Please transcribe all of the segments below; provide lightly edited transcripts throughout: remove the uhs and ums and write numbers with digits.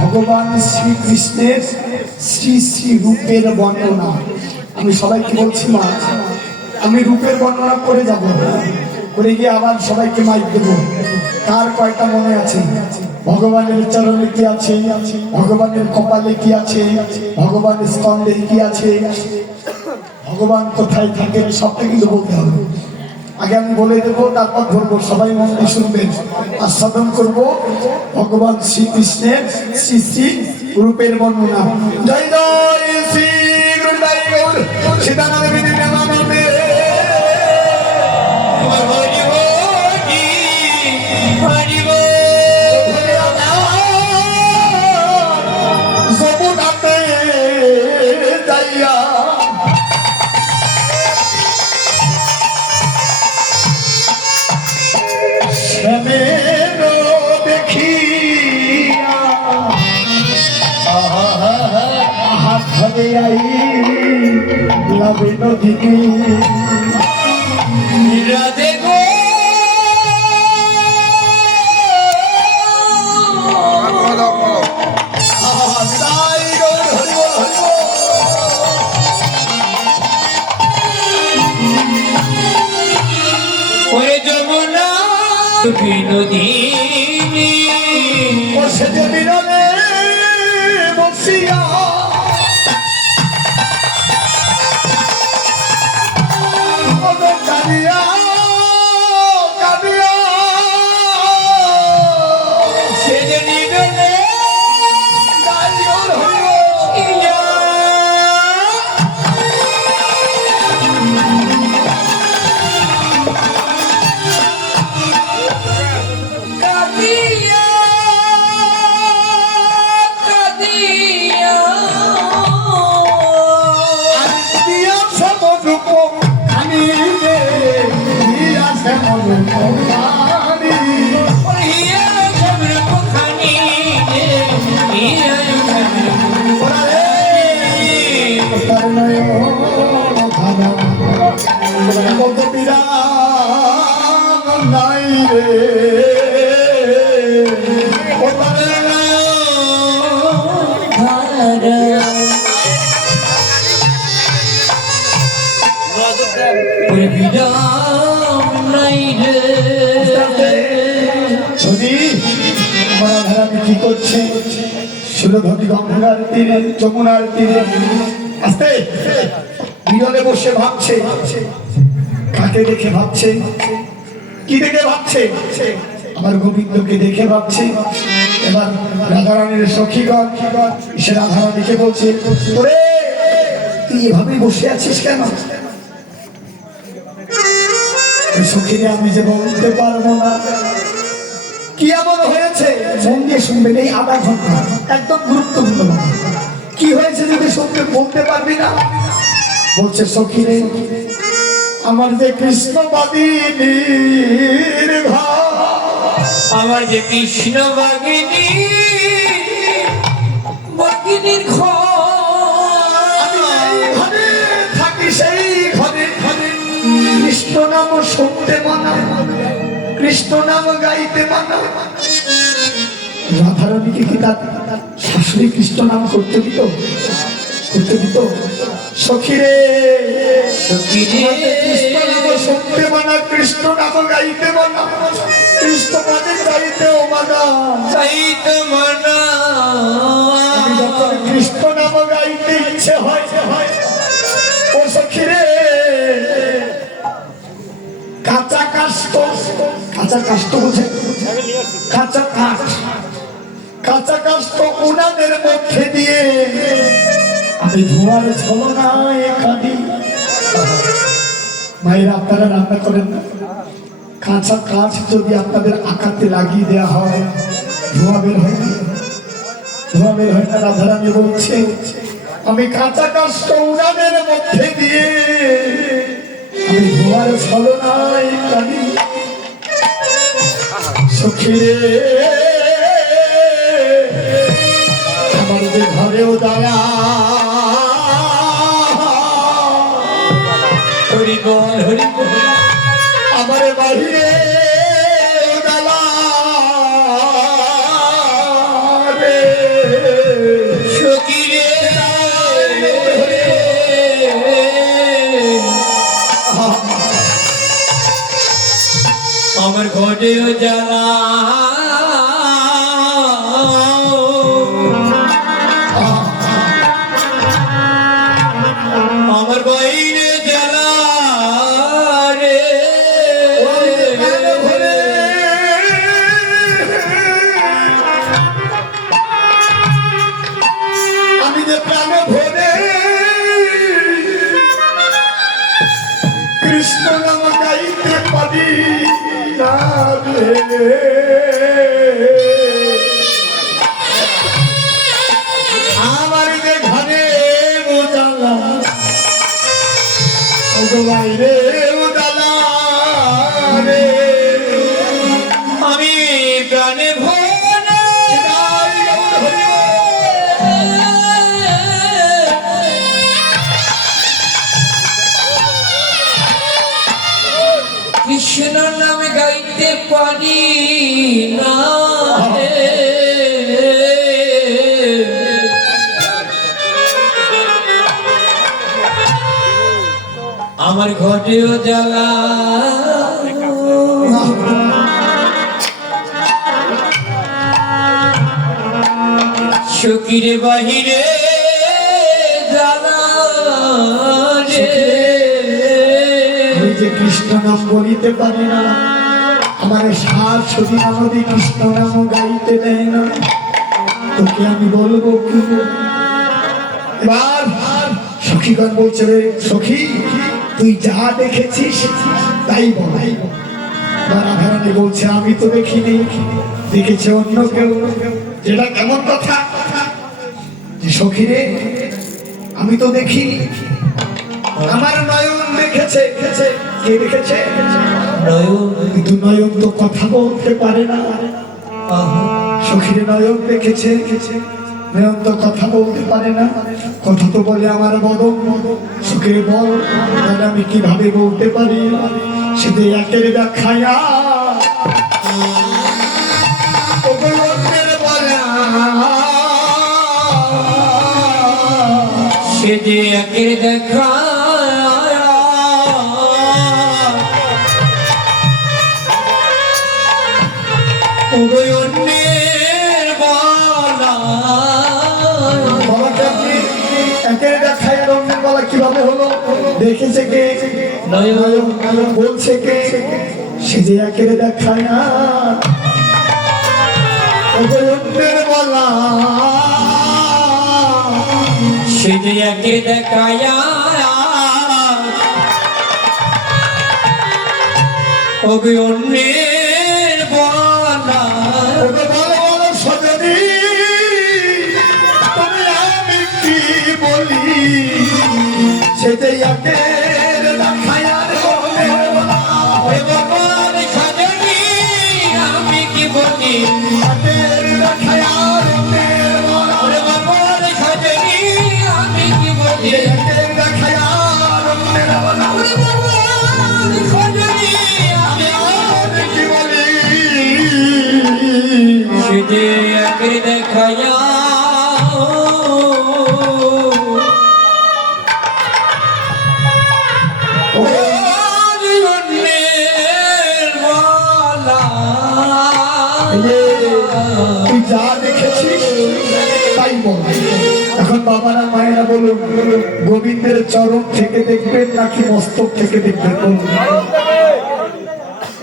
ভগবান শ্রীকৃষ্ণের শ্রী শ্রী রূপের বর্ণনা। আমি সবাইকে বলছি মা, আমি রূপের বর্ণনা করে যাব, করে গিয়ে আবার সবাইকে মাইক দেব। কার কয়টা মনে আছে? ভগবানের চরণে কি আছে, ভগবানের কপালে কি আছে, ভগবানের স্কন্ধে কি আছে, ভগবান কোথায় থাকেন, সবটা কিন্তু বলতে হবে। আগে আমি বলে দেবো, তারপর ধরবো, সবাই মন দিয়ে শুনবেন, আস্বাদন করবো ভগবান শ্রীকৃষ্ণের শ্রী শ্রী রূপের বর্ণনা। জয় জয় শ্রী গুরুদেব সীতানন্দ বিদ্যানন্দে। যমুনাতে যাইয়া দেখিয়া হাত ধরে আই লাভে নদীকে রাধে গো যমুনা বিনোদিনী বসে যে বিনোদে বসিয়া কাঁদিয়া কাঁদিয়া সে যে নিরলে নাই রে কি করছে? সুরধনী গঙ্গার তীরে, যমুনার তীরে আস্তে বিরলে বসে ভাবছে। কাকে দেখে ভাবছে? কি দেখে ভাবছে? আমার গোবিন্দকে দেখে ভাবছে। এবার রাধারানীর সখীগণ সে রাধারানীকে বলছে, ওরে তুই এভাবেই বসে আছিস কেন? সখীরে আমি যে বলতে পারবো না কি এমন হয়েছে। মন দিয়ে শুনবেন, এই আধা ঘন্টা একদম গুরুত্বপূর্ণ। কি হয়েছে যদি শুনতে বলতে পারবি না? বলছে সখীরে, আমার যে কৃষ্ণবাদিনীর ঘর, আমার যে কৃষ্ণ বাগিনী বাগিনীর ঘরে থাকি, সেই ঘরে কৃষ্ণ নাম শুনতে মানা, কৃষ্ণ নাম গাইতে মানা। রাধারানীকে কি তার শাশুড়ি কৃষ্ণ নাম করতে দিত? করতে দিত? সখীরে কৃষ্ণ নাম শুনতে মানা, কৃষ্ণ নাম গাইতে মানা, কৃষ্ণ মানে গাইতেও মানা, চাইতে মানা। যখন কৃষ্ণ নাম গাইতে ইচ্ছে হয়, ও সখীরে কাঁচা কাষ্ঠ কাঁচা কাষ্ঠ বোঝে, কাঁচা কাঠ, কাঁচা কাষ্ঠ উনানের মধ্যে দিয়ে আমি ধোয়ার ছলনায় কাঁদি। মায়েরা আপনারা রান্না করেন না, কাঁচা কাঠ যদি আপনাদের আকাতে লাগিয়ে দেওয়া হয় ধোঁয়া বের হয় না, ধোঁয়া বের হয় না। রাধারানী বলছে আমি কাঁচা কাষ্ঠ উনানের মধ্যে দিয়ে আমি ধোয়ার ছলনায় কাঁদি। সখী রে আমার যে ঘরেও দাঁড়া হরি বল হরি বল আমার বাহিরে দালা রে সখী রে আমার ঘটেও জ্বালা আমার বাইরে জ্বালা রে আমি যে প্রাণে ভরে কৃষ্ণ নাম গাইতে পারি না রে। আমার যে ঘরে উজালা বাইরে উজালা রে আমি প্রাণে ভরে কৃষ্ণ নামে গাইতে পারি না রে। আমার ঘটেও জ্বালা সখীর বাহিরে জ্বালা রে। আমি যে কৃষ্ণ নাম বলিতে পারি না, আমার সার ছবি আমাদি কৃষ্ণ নাম গাইতে দেয় না, তোকে আমি বলবো কি? এবার সখীগণ বলছে রে সখী তুই যা দেখেছিস তাই বল। এবার রাধারানী বলছে আমি তো দেখিনি, দেখেছে অন্য কেউ। যেটা কেমন কথা যে সখী রে আমি তো দেখিনি, আমার নয়ন দেখেছে। কে দেখেছে? কিন্তু নয়ন তো কথা বলতে পারে না। সখীর নয়ন দেখেছে, নয়ন তো কথা বলতে পারে না। কথা তো বলে আমার বদন, সুখে বল তাহলে আমি কিভাবে বলতে পারি? সেটা একের দেখায়া সে যে একের দেখা অন্যের বলা বাবাকে আপনি একের দেখায় আর অন্যের বলা কিভাবে হলো? দেখেছে কে? নয়ন বলছে কে? সে যে একের দেখায় অন্যের বলা, সে যে একে দেখায়া ওগো অন্যের বলা। ওকে বলো বলো সজনী তুমি আমি কি বলি? সে যে একের দেখায় আর অন্যের বলা। ওরে ভগবান সাজনী আমি কি বলি? একের দেখায় আর অন্যের বলা। ওরে ভগবান সাজনী আমি কি বলি? একের দেখায় আর অন্যের বলা। ওরে ভগবান সাজনী আমি কি বলি? সে যে একের দেখায়া তুই যা দেখেছিস তাই বল। এখন বাবারা মায়েরা বলুন গোবিন্দের চরণ থেকে দেখবেন নাকি মস্তক থেকে দেখবেন? বলুন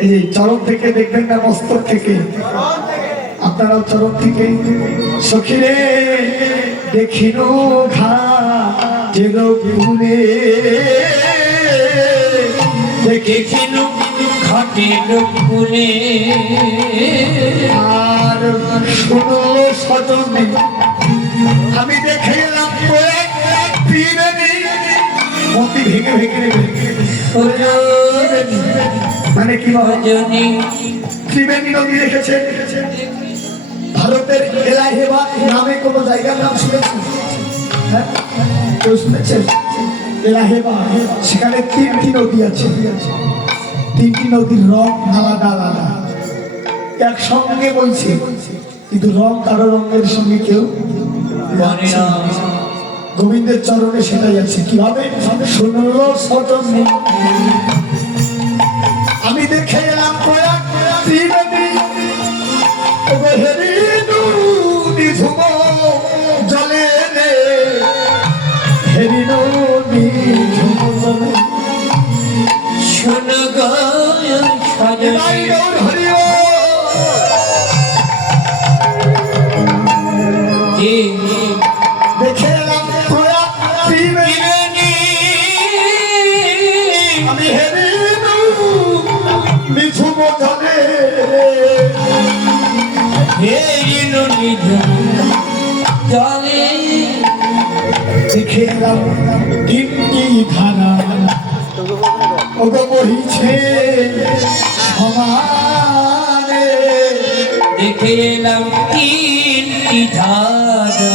এই যে চরণ থেকে দেখবেন না, মস্তক থেকে, আপনারাও চরণ থেকে। সখিরে দেখিল ঘা যেন ফুলে, দেখিল ঘাটের ফুলে, আর শুনো সজনে আমি দেখে এলাম পীরেনি মতি ভেঙে ভেঙে নেবে। মানে কি ভজনী ত্রিবেণী নদী দেখেছেন? ভারতের এলাহাবাদ নামে কোন জায়গার নাম শুনেছেন? হ্যাঁ, কেউ শুনেছেন? এলাহাবাদ, সেখানে 3টি নদী আছে। 3টি নদীর রং আলাদা আলাদা, একসঙ্গে বলছে, কিন্তু রং কারো রঙের সঙ্গে কেউ জানে না। গোবিন্দের চরণে সেটাই আছে। কিভাবে? শুনলো সজনে আমি দেখে এলাম কয়াক ত্রিবেণী, ওগো হেরি নদী ঝুম জলে রে, হেরি নদী ঝুম জলে। শোন গায় এবাই গৌর হরি ও। দেখে এলাম কয়াক ত্রিবেণী, আমি হেরি নদী ঝুম জলে, জলে দেখে এলাম 3টি ধারা, ওগো বহিছে সমানে, দেখে এলাম 3টি ধারা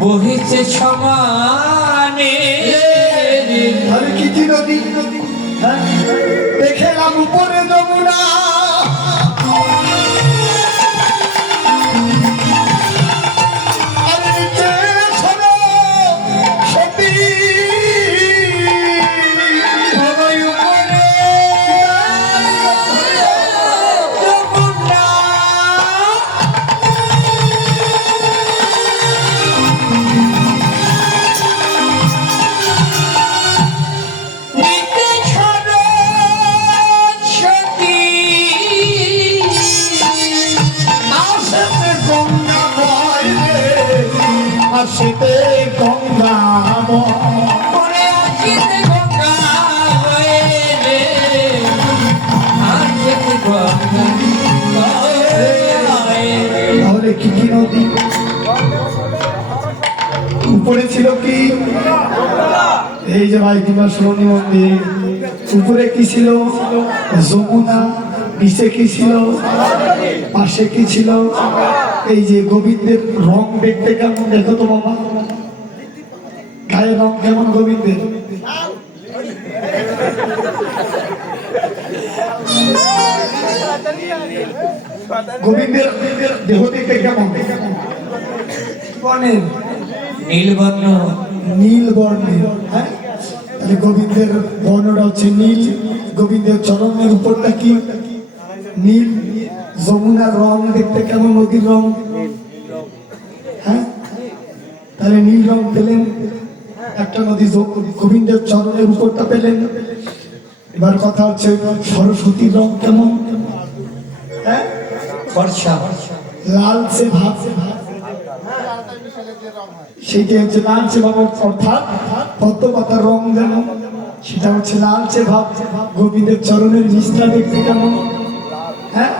বহিছে সমানে। আর কি নদী? হ্যাঁ, দেখে এলাম উপরে যমুনা, আর নিচে সরস্বতী, সবাই উপরে যমুনা, নিচে সরস্বতী, আসতে গঙ্গা বয় রে, আসতে গঙ্গা বয়। পরে আসিতে গঙ্গা হয়ে রে, আসিতে গঙ্গা হয়ে। তাহলে কি নদী? উপরে ছিল কি? এই যে ভাই তোমার শ্রোণী মন্দির, উপরে কি ছিল? যমুনা। নিচে কি ছিল? পাশে কি ছিল? এই যে গোবিন্দের রং দেখতে কেমন দেখো তো বাবা, গায়ের রং কেমন গোবিন্দের? গোবিন্দের দেহ দেখতে কেমন? বর্ণের, নীলবর্ণ, নীল বর্ণের। হ্যাঁ, তাহলে গোবিন্দের বর্ণটা হচ্ছে নীল। গোবিন্দের চরণের উপরটা কি? নীল। যমুনার রং দেখতে কেমন? নদীর রং। হ্যাঁ, তাহলে নীল রং পেলেন একটা নদী, গোবিন্দের চরণের উপরটা পেলেন। এবার কথা হচ্ছে সরস্বতীর রং কেমন? হ্যাঁ, বর্ষা, লালচে ভাব, সেটা হচ্ছে লালচে ভাব, অর্থাৎ পদ্ম পাতার রং যেমন, সেটা হচ্ছে লালচে ভাব। গোবিন্দের চরণের নিষ্ঠা দেখতে কেমন? হ্যাঁ,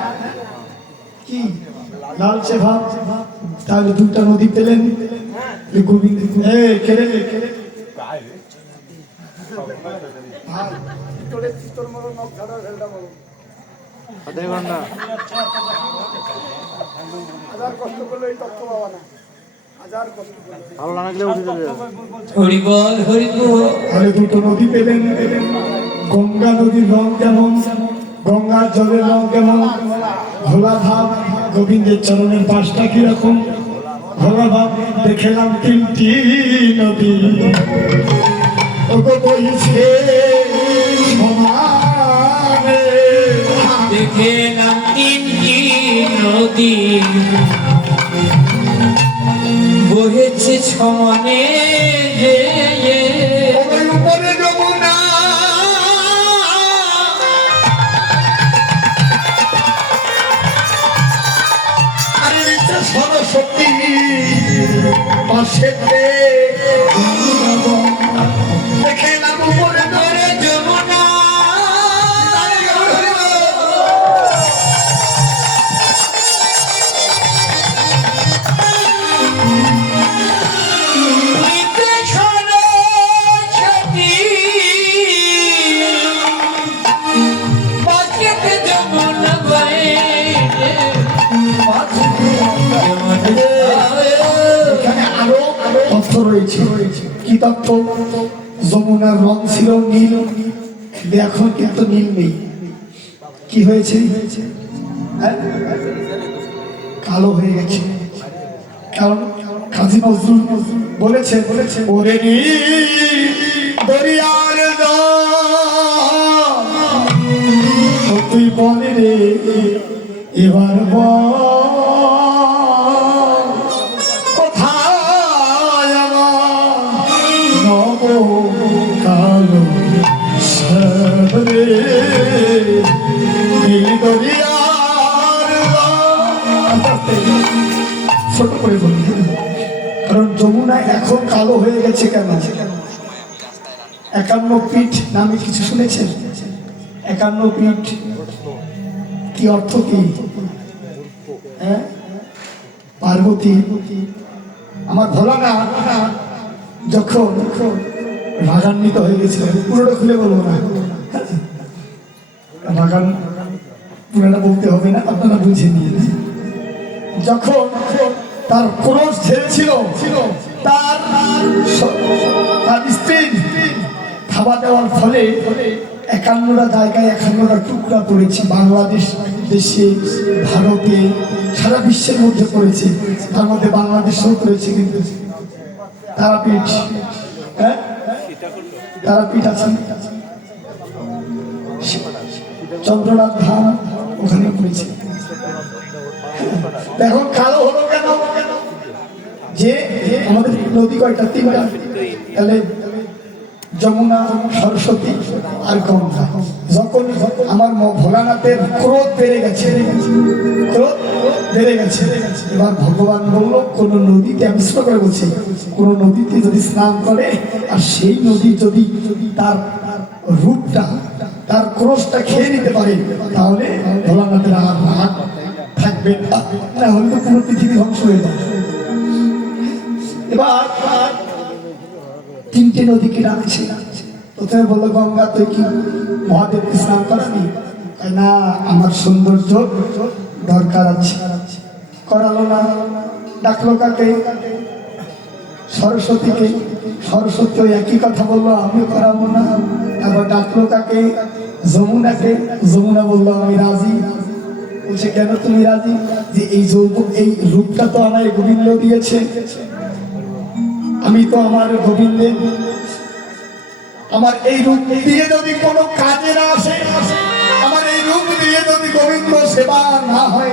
কি লালচে ভাব। তাহলে 2টা নদী পেলেন। গোবিন্দ কেড়ে হরিবল হরিবল। তাহলে 2টো নদী পেলেন। গঙ্গা নদীর রং কেমন? গঙ্গার জলের রং কেমন? ঘোলা ভাব। গোবিন্দের চরণের পাশটা কিরকম? ঘোলা ভাব। দেখলাম 3টি নদী, ওগো বইছে সমানে, দেখে এলাম 3টি নদী বহেছে সমানে রে। ওই উপরে যমুনা, পাশেতে দেখে নাম উপরে করে যমুনা নিতে সরস্বতী পাশেতে যমুনা বাইরে এখানে আরো তথ্য রয়েছে। কি তথ্য? যমুনার রং ছিল নীল, কিন্তু এখন কিন্তু নীল নেই। কি হয়েছে? হ্যাঁ? কালো হয়ে গেছে। কারণ কাজী নজরুল বলেছে ওরে দরিয়ার তুই বলে রে এবার কোথায় আমার নব কালো সবরে দরিয়ার ছোট করে বলি, কারণ যমুনা এখন কালো হয়ে গেছে কেন? 51 পীঠ নামে কিছু শুনেছেন? 51 পীঠ কি অর্থ কি? হ্যাঁ, পার্বতী আমার ভোলানা যখন রাগান্বিত হয়ে গেছিল, পুরোটা খুলে বলবো না, রাগান পুরোটা বলতে হবে না, আপনারা বুঝে নিয়ে যখন তার ক্রোশ ঝেড়েছিল তার স্ত্রী খাওয়া দেওয়ার ফলে 51টা জায়গায় 51টা টুকরা পড়েছে। বাংলাদেশ দেশে, ভারতে, সারা বিশ্বের মধ্যে পড়েছে, তার মধ্যে বাংলাদেশেও পড়েছে। কিন্তু তারাপীঠ, হ্যাঁ তারাপীঠ আছে, চন্দ্রনাথ ধাম ওখানে পড়েছে। এখন কালো হলো কেন? যে আমাদের নদী কয়টা? 3টা। তাহলে যমুনা, সরস্বতী আর গঙ্গা। যখন আমার ভোলানাথের ক্রোধ বেড়ে গেছে, এবার ভগবান বললো কোন নদীতে, আমি ছোট করে বলছি, কোন নদীতে যদি স্নান করে আর সেই নদী যদি তার রূপটা, তার ক্রোধটা খেয়ে নিতে পারে, তাহলে ভোলানাথের আর রাগ থাকবে না, হলে তো পুরো পৃথিবী ধ্বংস হয়ে যাবে। এবার 3টে নদীকে ডাকছে। প্রথমে বললো গঙ্গা তুই কি মহাদেবকে স্নান করাবি? না, আমার সৌন্দর্য দরকার আছে। করালো না। ডাকলো কাকে? সরস্বতীকে। সরস্বতী একই কথা বললো, আমিও করাবো না। তারপর ডাকলো কাকে? যমুনাকে। যমুনা বললো আমি রাজি। বলছে কেন তুমি রাজি? যে এই রূপটা তো আমার গোবিন্দ দিয়েছে, আমি তো আমার গোবিন্দের, আমার এই রূপ দিয়ে যদি কোনো কাজে না আসে, আমার এই রূপ দিয়ে যদি গোবিন্দ সেবা না হয়,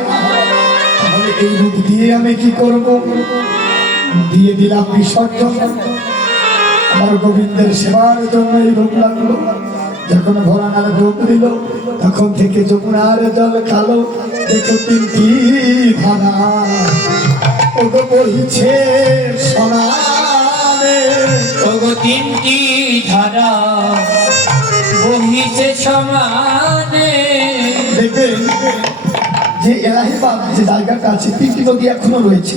তাহলে এই রূপ দিয়ে আমি কি করব? দিয়ে দিলাম বিসর্জন। আমার গোবিন্দের সেবার জন্য এই রূপ লাগলো। যখন ভোলানাথ রূপ দিল, তখন থেকে যমুনার জল কালো। দেখো 3টি ধারা ওগো বহিছে সমানে, ওগো 3টি ধারা বহিছে সমানে। দেখবেন যে এলাহাবাদ যে জায়গাটা আছে, 3টি নদী এখনো রয়েছে।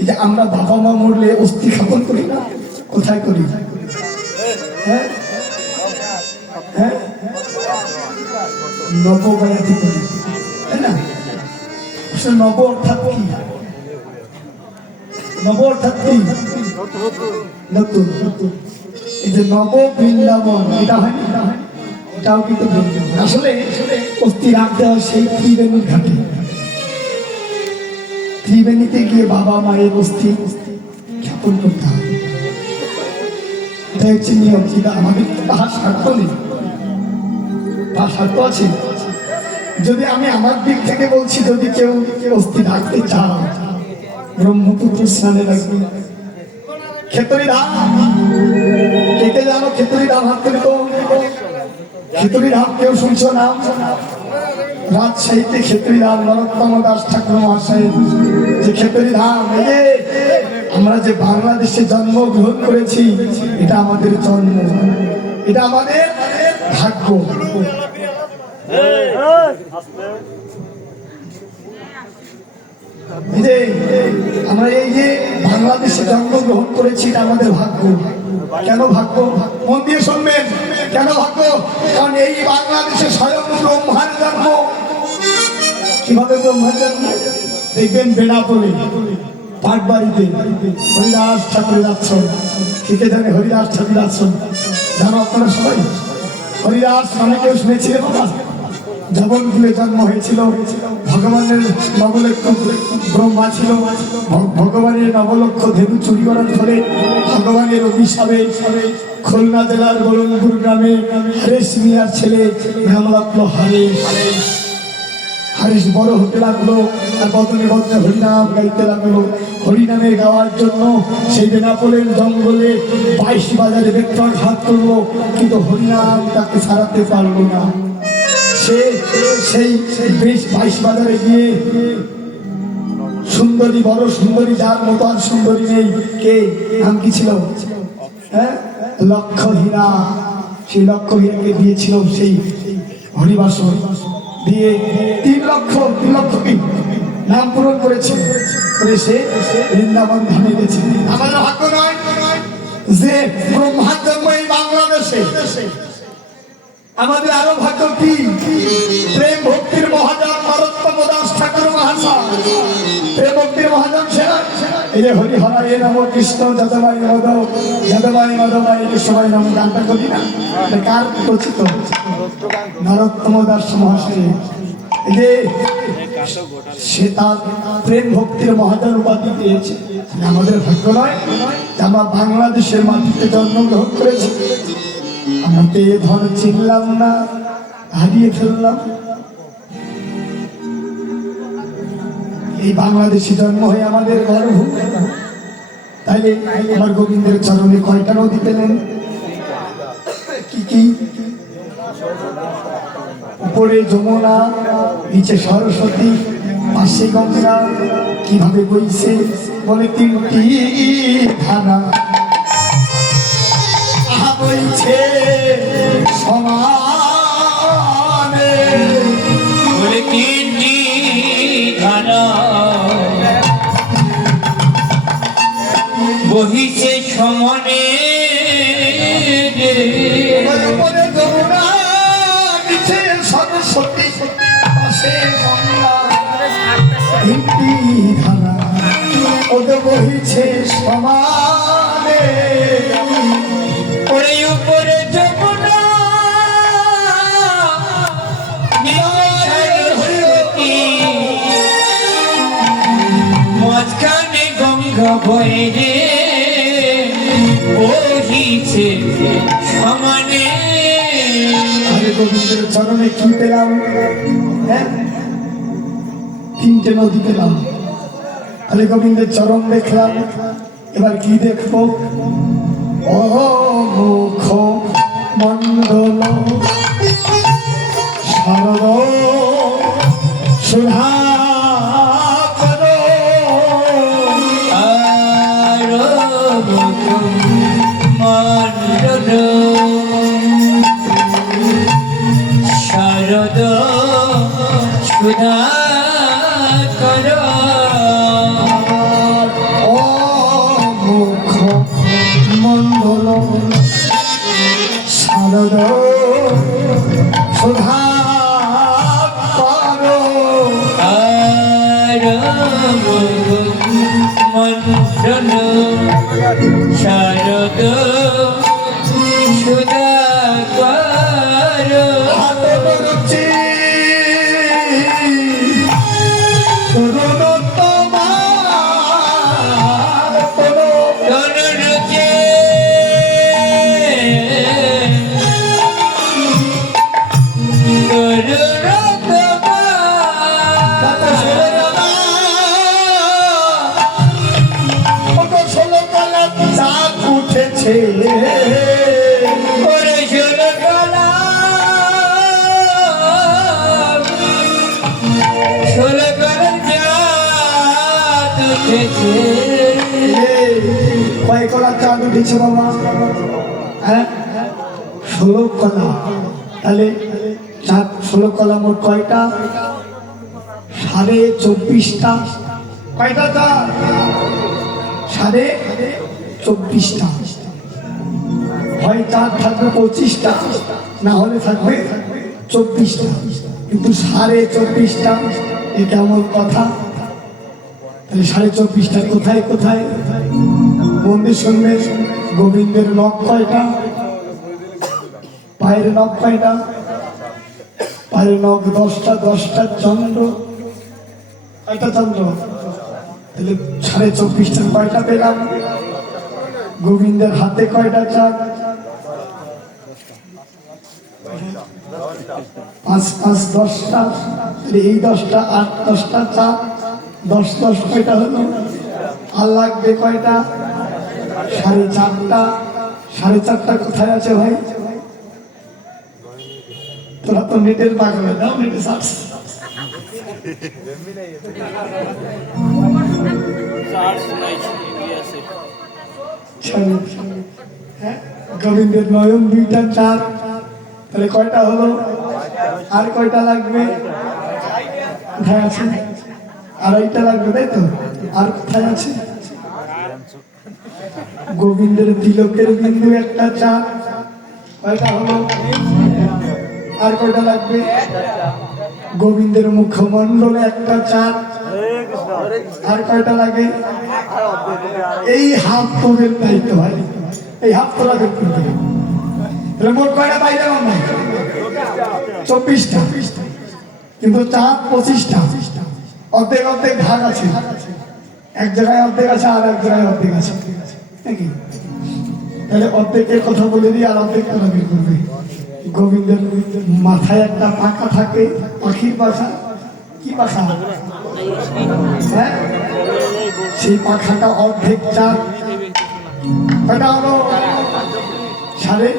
এই যে আমরা বাবা মা মরলে অস্থি খাপন করি না, কোথায় করি? হ্যাঁ হ্যাঁ, নবগায়াতে করি, তাই না? নব অর্থাৎ কি? নব অর্থাৎ কি? নতুন। এই যে নব বৃন্দাবন, এটা হয় না? এটাও কিন্তু আসলে অস্থি রাখতে হয় সেই ত্রিবেণীর ঘাটে। ত্রিবেণীতে গিয়ে বাবা মায়ের অস্থি খ্যাপন করতে হবে। এটা হচ্ছে নিয়ম। যেটা আমাদের তাহার স্বার্থ নেই, তার স্বার্থ আছে। যদি আমি আমার দিক থেকে বলছি, যদি কেউ অস্থি রাখতে চাও, ব্রহ্মপুত্র স্নানে রাখবে। ক্ষেত্রী ধাম কে কে জানো? ক্ষেত্রী ধাম হাত করে তো। ক্ষেত্রী ধাম কেউ শুনছো নাম? রাজশাহীতে ক্ষেত্রী ধাম, নরোত্তম দাস ঠাকুর মহাশয় যে ক্ষেত্রী ধাম, আমরা যে বাংলাদেশে জন্মগ্রহণ করেছি এটা আমাদের জন্ম, এটা আমাদের ভাগ্য। এই যে আমরা এই যে বাংলাদেশে জন্মগ্রহণ করেছি এটা আমাদের ভাগ্য। কেন ভাগ্য? মন দিয়ে শুনবেন, কেন ভাগ্য? কারণ এই বাংলাদেশে স্বয়ং ব্রহ্মার জন্ম। কিভাবে ব্রহ্মার জন্ম? দেখবেন বেনাপোলে পাটবাড়িতে হরিদাস ঠাকুরের আশ্রম, কে জানে হরিদাস ঠাকুরের আশ্রম? জানো আপনারা সবাই? হরিদাস মানে কেউ শুনেছিলেন? বাবা জবনকুলে জন্ম হয়েছিল। ভগবানের নবলক্ষ ব্রহ্মা ছিল, ভগবানের নবলক্ষ ধেনু চুরি করার ফলে ভগবানের অভিশাপে খুলনা জেলার গোলমপুর গ্রামে হরেশ মিয়ার ছেলে নাম লাগলো হরেশ। হরিশ বড় হতে লাগলো আর বদনে বদনে হরিনাম গাইতে লাগলো। হরিনামে গাওয়ার জন্য সেই বেনাপোলের জঙ্গলে 22 বাজারে বেত্রাঘাত করলো, কিন্তু হরিনাম তাকে ছাড়াতে পারলো না। সে সেই 22 বাজারে গিয়ে সুন্দরী, বড় সুন্দরী, যার মতো আর সুন্দরী নেই। কে? নাম কি ছিল? হ্যাঁ, লক্ষ্যহীরা। সেই লক্ষ্যহীরাকে দিয়েছিল সেই হরিবাসন দিয়ে 3 লক্ষ কি নাম পূরণ করেছে, করে সে বৃন্দাবন ধামে গেছে। আমাদের ভাগ্য নয় যে ব্রহ্মার জন্ম এই বাংলাদেশে। আমাদের আরো ভাগ্য কি? প্রেম ভক্তির মহাজন নরোত্তম দাস ঠাকুর মহাশয়। প্রেম ভক্তির মহাজন সেরা এই যে হরি হরায় নম কৃষ্ণ যাদবাই মাধব যাদবাই মাধবাই সবাই নাম গানটা করি না, কার রচিত? নরোত্তম দাস মহাশয়। এই যে সে তার প্রেম ভক্তির মহাজন উপাধি পেয়েছে। আমাদের ভাগ্য নয় যে আমরা বাংলাদেশের মাটিতে জন্মগ্রহণ করেছি। আমরা পেয়ে ধর চিনলাম না, হারিয়ে ফেললাম। এই বাংলাদেশি জন্ম হয়ে আমাদের গর্ব। তাইলে আমার গোবিন্দের চরণে কয়টা নদী পেলেন? কি কি? উপরে যমুনা, নিচে সরস্বতী, পাশে গঙ্গা। কিভাবে বইছে? বলে 3টি ধারা বইছে সমানে। বলে 3টি ধারা বহিছে সমানে। উপরে যমুনা, নিচে সরস্বতী, পাশে গঙ্গা। 3টি ধারা ওদের বহিছে সমানে। ওরে উপরে যমুনা, নিচে সরস্বতী, মাঝখানে গঙ্গা বয়ে রে বহিছে সমানে। আরে গোবিন্দের চরণে কি পেলাম? হ্যাঁ, 3টে নদী পেলাম। আরে গোবিন্দের চরণ দেখলাম, এবার কি দেখবো? ও মুখ মন্ডল শারদ সুধাকর। আর মন্ডল শারদ সুধা কর। ও মুখ মন্ডল শারদ সুধাকর। আর মন্ডল শারদ সুধা কর। আতরুচি তরুণ তোমার তনুরুচি উঠেছে ওরে ষোলকলা ষোলকলার জাত উঠেছে। কয় কলা চাঁদ উঠেছে বাবা? হ্যাঁ, 16 কলা। তাহলে চাঁদ 16 কলা মোট কয়টা? 24.5টা। কয়টা চাঁদ? 24.5টা। হয় চাঁদ থাকবে 25টা, না হলে থাকবে 24টা, কিন্তু 24.5টা এ কেমন কথা? তাহলে 24.5টা কোথায় কোথায়? মন্দির শুনবে। গোবিন্দের নখ কয়টা? পায়ের নখ কয়টা? পায়ের নখ 10টা। 10টা চন্দ্র। কয়টা চন্দ্র? তাহলে 24.5টা কয়টা পেলাম? গোবিন্দের হাতে কয়টা চাঁদ? 5 5 10টা। এই 10টা 8 10টা চাঁদ। 10 10 কয়টা হলো? আর লাগবে কয়টা? 4.5টা। 4.5টা কোথায় আছে ভাই? তোরা তো নেটের পাগল, দাও নেটে সার্চ। হ্যাঁ, গোবিন্দের নয়ন 2টা চাঁদ। তাহলে কয়টা হলো? আর কয়টা লাগবে? কোথায় আছে? 2.5টা লাগবে, তাই তো? আর কোথায় আছে? গোবিন্দের তিলকের বিন্দু 1টা চাঁদ। কয়টা হলো? আর কয়টা লাগবে? গোবিন্দের মুখমণ্ডলে 1টা চাঁদ। আর কয়টা লাগে? এই হাফ তোদের দায়িত্ব ভাই, এই হাফ তোরা দেখতে হবে। তাহলে মোট কয়টা বাইরে আমরা? 24টা, কিন্তু চাঁদ 25টা। অর্ধেক অর্ধেক ভাগ আছে। এক জায়গায় অর্ধেক আছে, আর এক জায়গায় অর্ধেক আছে, নাকি? তাহলে অর্ধেকের কথা বলে দিয়ে আর অর্ধেক কথা বের করবে। গোবিন্দের মাথায় একটা পাখা থাকে, পাখির পাখা। কি পাখা? হ্যাঁ, সেই পাখাটা অর্ধেক চাঁদ। কয়টা হলো? 4.5।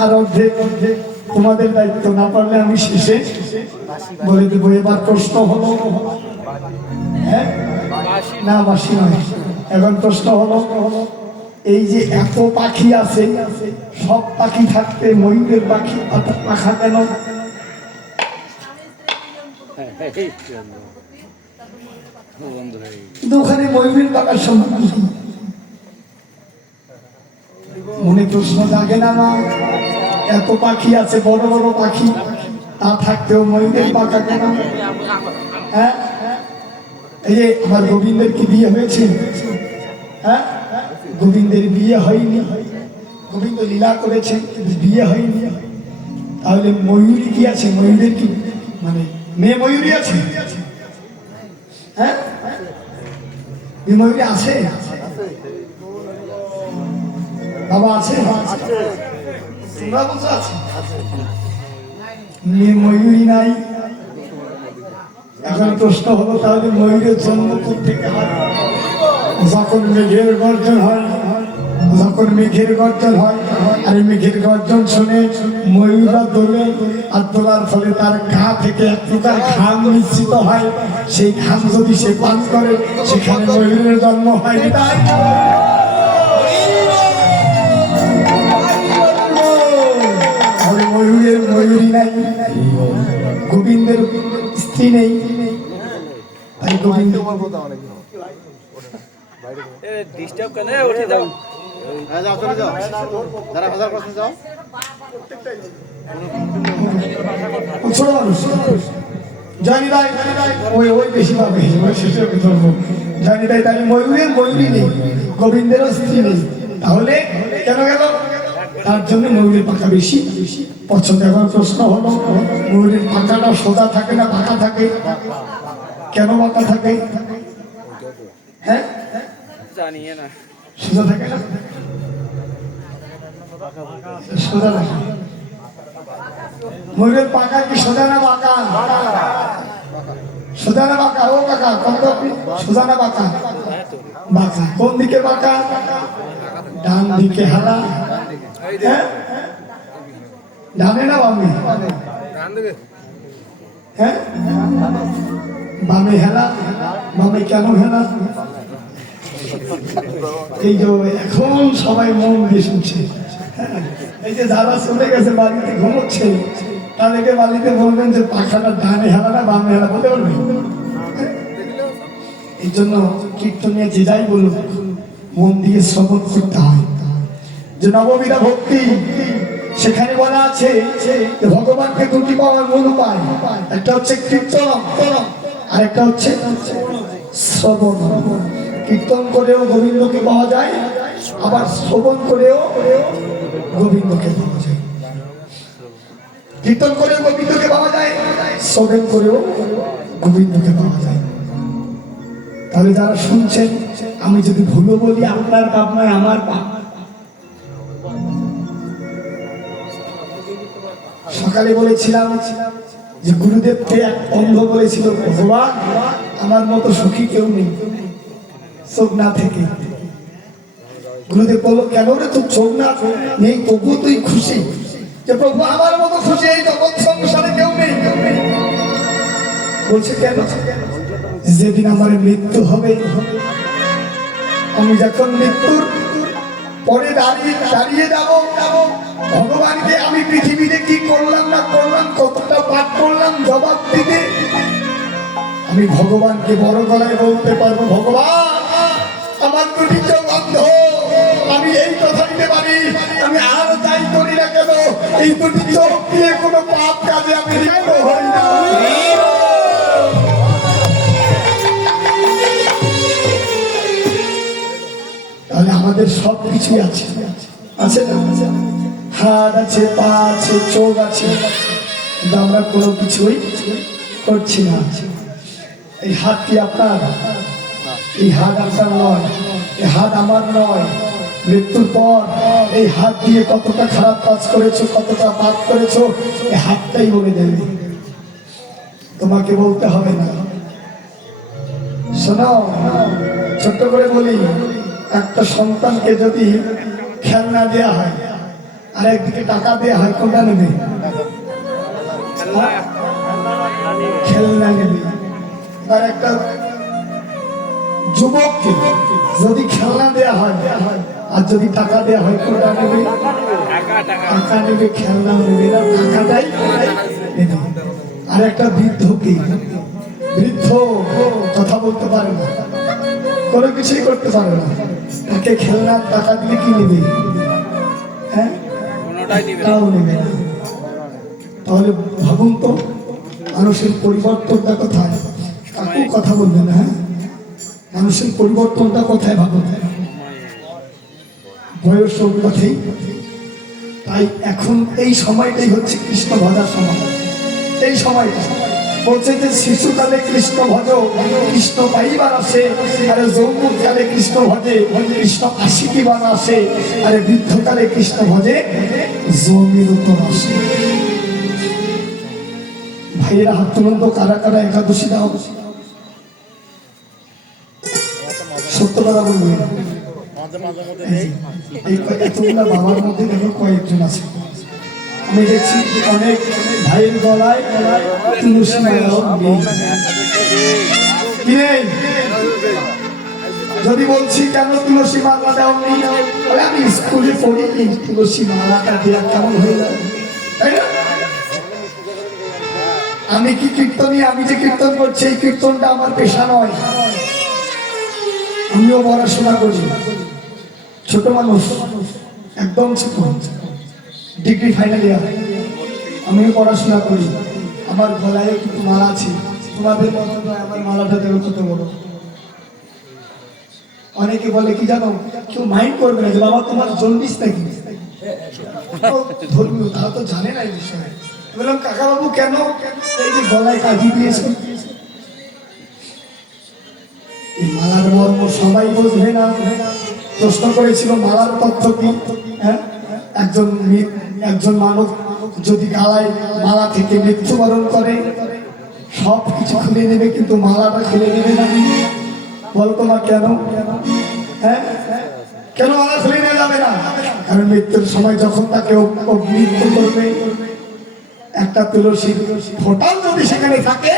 আর অর্ধেক অর্ধেক তোমাদের দায়িত্ব। না পারলে আমি শেষে বলে দেবো। এবার প্রশ্ন হলো, হ্যাঁ না বাসি নয়, এখন প্রশ্ন হলো, এই যে এত পাখি আছে, সব পাখি থাকতে ময়ূরের পাখি পাখা কেন? কিন্তু ওখানে ময়ূরের পাখার সম্মান মনে প্রশ্ন জাগে না মা? এত পাখি আছে, বড় বড় পাখি, তা থাকতেও ময়ূরের পাখা কেন? হ্যাঁ, এই যে আমার গোবিন্দের কি বিয়ে হয়েছে? হ্যাঁ, গোবিন্দের বিয়ে হয়নি। গোবিন্দ লীলা করেছে, কিন্তু বিয়ে হয়নি। তাহলে ময়ূরী কি আছে? ময়ূরের কি মানে মেয়ে ময়ূরী আছে? হ্যাঁ, মেয়ে ময়ূরী আছে বাবা? আছে? তোমরা বলছো আছে? মেয়ে ময়ূরী নাই। এখন প্রশ্ন হলো, তাহলে ময়ূরের জন্ম থেকে হয়? যখন মেঘের গর্জন হয়, যখন মেঘের গর্জন হয়, আর মেঘের গর্জন শুনে ময়ূরা দোলে, আর দোলার ফলে তার গা থেকে এক প্রকার ঘাম নিশ্চিত হয়। সেই ঘাম যদি সে পান করে, সেখানে ময়ূরের জন্ম হয়। তাই ময়ূরের ময়ূরী নাই, গোবিন্দের স্ত্রী নেই। তাই গোবিন্দ ডিস্টার্ব কেন? উঠে যাও, চলে যাও, যারা হাজার পার্সেন্ট যাও। ছোট মানুষ জানি তাই, ওই ওই বেশি পাবে, শেষে ধরবো জানি তাই। তাই ময়ূরের ময়ূরী নেই, গোবিন্দেরও স্ত্রী নেই। তাহলে কেন গেল? তার জন্য ময়ূরের পাখা বেশি পছন্দ। এখন প্রশ্ন হলো, ময়ূরের পাখাটা সোজা থাকে না বাঁকা থাকে? কেন বাঁকা থাকে? হ্যাঁ, জানিয়ে না, সোজা থাকে না? সোজা থাকে। ময়ূরের পাখা কি সোজা না বাঁকা? সোজা না বাঁকা? ও কাকা, সোজা না বাঁকা? বাঁকা। কোন দিকে বাঁকা? ডান দিকে হালা। হ্যাঁ, ডানে না বামে? হ্যাঁ, বামে হেলা। বামে কেন হেলা? এই যে এখন সবাই মন দিয়ে শুনছে। হ্যাঁ, এই যে যারা চলে গেছে বাড়িতে ঘুমোচ্ছে তাদেরকে বাড়িতে বলবেন যে পাখাটা ডানে হেলা না বামে হেলা বলতে পারবেন। এই জন্য কীর্তনিয়া যে যাই বলুন মন দিয়ে শ্রবণ করতে হয়। যে নববিধা ভক্তি সেখানে বলা আছে যে ভগবানকে দুটি পাওয়ার মূল উপায়, একটা হচ্ছে কীর্তন আর একটা হচ্ছে শ্রবণ। কীর্তন করেও গোবিন্দকে পাওয়া যায়, আবার শ্রবণ করেও গোবিন্দকে পাওয়া যায়। কীর্তন করেও গোবিন্দকে পাওয়া যায়, শ্রবণ করেও গোবিন্দকে পাওয়া যায়। তাহলে যারা শুনছেন, আমি যদি ভুলও বলি আপনার পাপ নয়, আমার পাপ। সকালে বলেছিলাম যে গুরুদেবকে এক অন্ধ বলেছিল, ভগবান আমার মতো সুখী কেউ নেই চোখ না থেকে। গুরুদেব বললো, কেন রে তোর চোখ না নেই তবু তুই খুশি? যে প্রভু আমার মতো খুশি এই জগৎ সংসারে কেউ নেই। বলছে কেন? যেদিন আমার মৃত্যু হবে, আমি যখন মৃত্যুর পরে দাঁড়িয়ে যাব, ভগবানকে আমি পৃথিবীতে কি করলাম না করলাম, কতটা পাঠ করলাম জবাব দিতে আমি ভগবানকে বড় গলায় বলতে পারবো, ভগবান আমার দুটি চোখ অন্ধ, আমি এই কথা দিতে পারি, আমি আর যাই করি না কেন এই দুটি চোখ দিয়ে কোনো পাপ কাজে আমি লিপ্ত হই না। তাহলে আমাদের সব কিছুই আছে, আছে না? হাত আছে, পা আছে, চোখ আছে, কিন্তু আমরা কোনো কিছুই করছি না। এই হাত কি আপনার? এই হাত আপনার নয়, এই হাত আমার নয়। মৃত্যুর পর এই হাত দিয়ে কতটা খারাপ কাজ করেছো, কতটা পাপ করেছো, এই হাতটাই বলে দেবে, তোমাকে বলতে হবে না। শোনো, ছোট্ট করে বলি, একটা সন্তানকে যদি খেলনা দেয়া হয় আর একদিকে টাকা দেয়া হয়, কোনটা নেবে? খেলনা নেবে। আর একটা যুবককে যদি খেলনা দেয়া হয় আর যদি টাকা দেয়া হয়, কোনটা নেবে? টাকা নেবে, খেলনা নেবে না, টাকাটাই নেবে। আর একটা বৃদ্ধকে, বৃদ্ধ কথা বলতে পারে না, কোনো কিছুই করতে পারে না, তাকে খেলনার টাকা দিলে কি নেবে? হ্যাঁ, তাও নেবে না। তাহলে ভাবুন তো মানুষের পরিবর্তনটা কোথায়? কাকু কথা বলবে না, হ্যাঁ, মানুষের পরিবর্তনটা কোথায় ভাবুন? বয়স কথাই। তাই এখন এই সময়টাই হচ্ছে কৃষ্ণ ভজার সময়। এই সময়টা বলছে যে শিশুকালে কৃষ্ণ ভজ কৃষ্ণ পাইবার আসে, আরে যৌবনকালে কৃষ্ণ ভজে কৃষ্ণ আশিকিবার আসে, আরে বৃদ্ধকালে কৃষ্ণ ভজে জমির উপর আসে। ভাইয়েরা হাত তুলুন তো, কারা কারা একাদশী দাও? সত্য কথা বলবে, এতগুলা বাবার মধ্যে দেখো কয়েকজন আছে। আমি দেখছি অনেক ভাইয়ের গলায় তুলসী মালাও নেই। যদি বলছি কেন তুলসী মালা দেওনি, আমি স্কুলে পড়ি, তুলসী মালাটা দেওয়া কেমন হয়ে যাবে, তাই না? আমি কি কীর্তনী, আমি যে কীর্তন করছি এই কীর্তনটা আমার পেশা নয়। আমিও পড়াশোনা করি, ছোট মানুষ, একদম ছোট, ডিগ্রি ফাইনাল ইয়ার। আমিও পড়াশোনা করি, আমার গলায় কিন্তু মালা আছে, তোমাদের মতো নয়। আমার মালাটা দেখো কত বড়। অনেকে বলে কি জানো, কেউ মাইন্ড করবে না যে বাবা তোমার জন্ডিস নাকি, ধর্মীয়, তারা তো জানে না এই বিষয়ে। বললাম কাকা বাবু কেন? এই যে গলায় কাঁদি দিয়েছে, এই মালার মর্ম সবাই বুঝবে না। প্রশ্ন করেছিল মালার তথ্য কি? হ্যাঁ, একজন মানব যদি গালায় মালা থেকে মৃত্যুবরণ করে সব কিছু খুলে নেবে, কিন্তু মালাটা খুলে নেবে না। বলতো না কেন? হ্যাঁ, কেন মালা খুলে নিয়ে যাবে না? কারণ মৃত্যুর সময় যখন তাকে মৃত্যু করবে, একটা তুলসীর ফোঁটাও যদি সেখানে থাকে,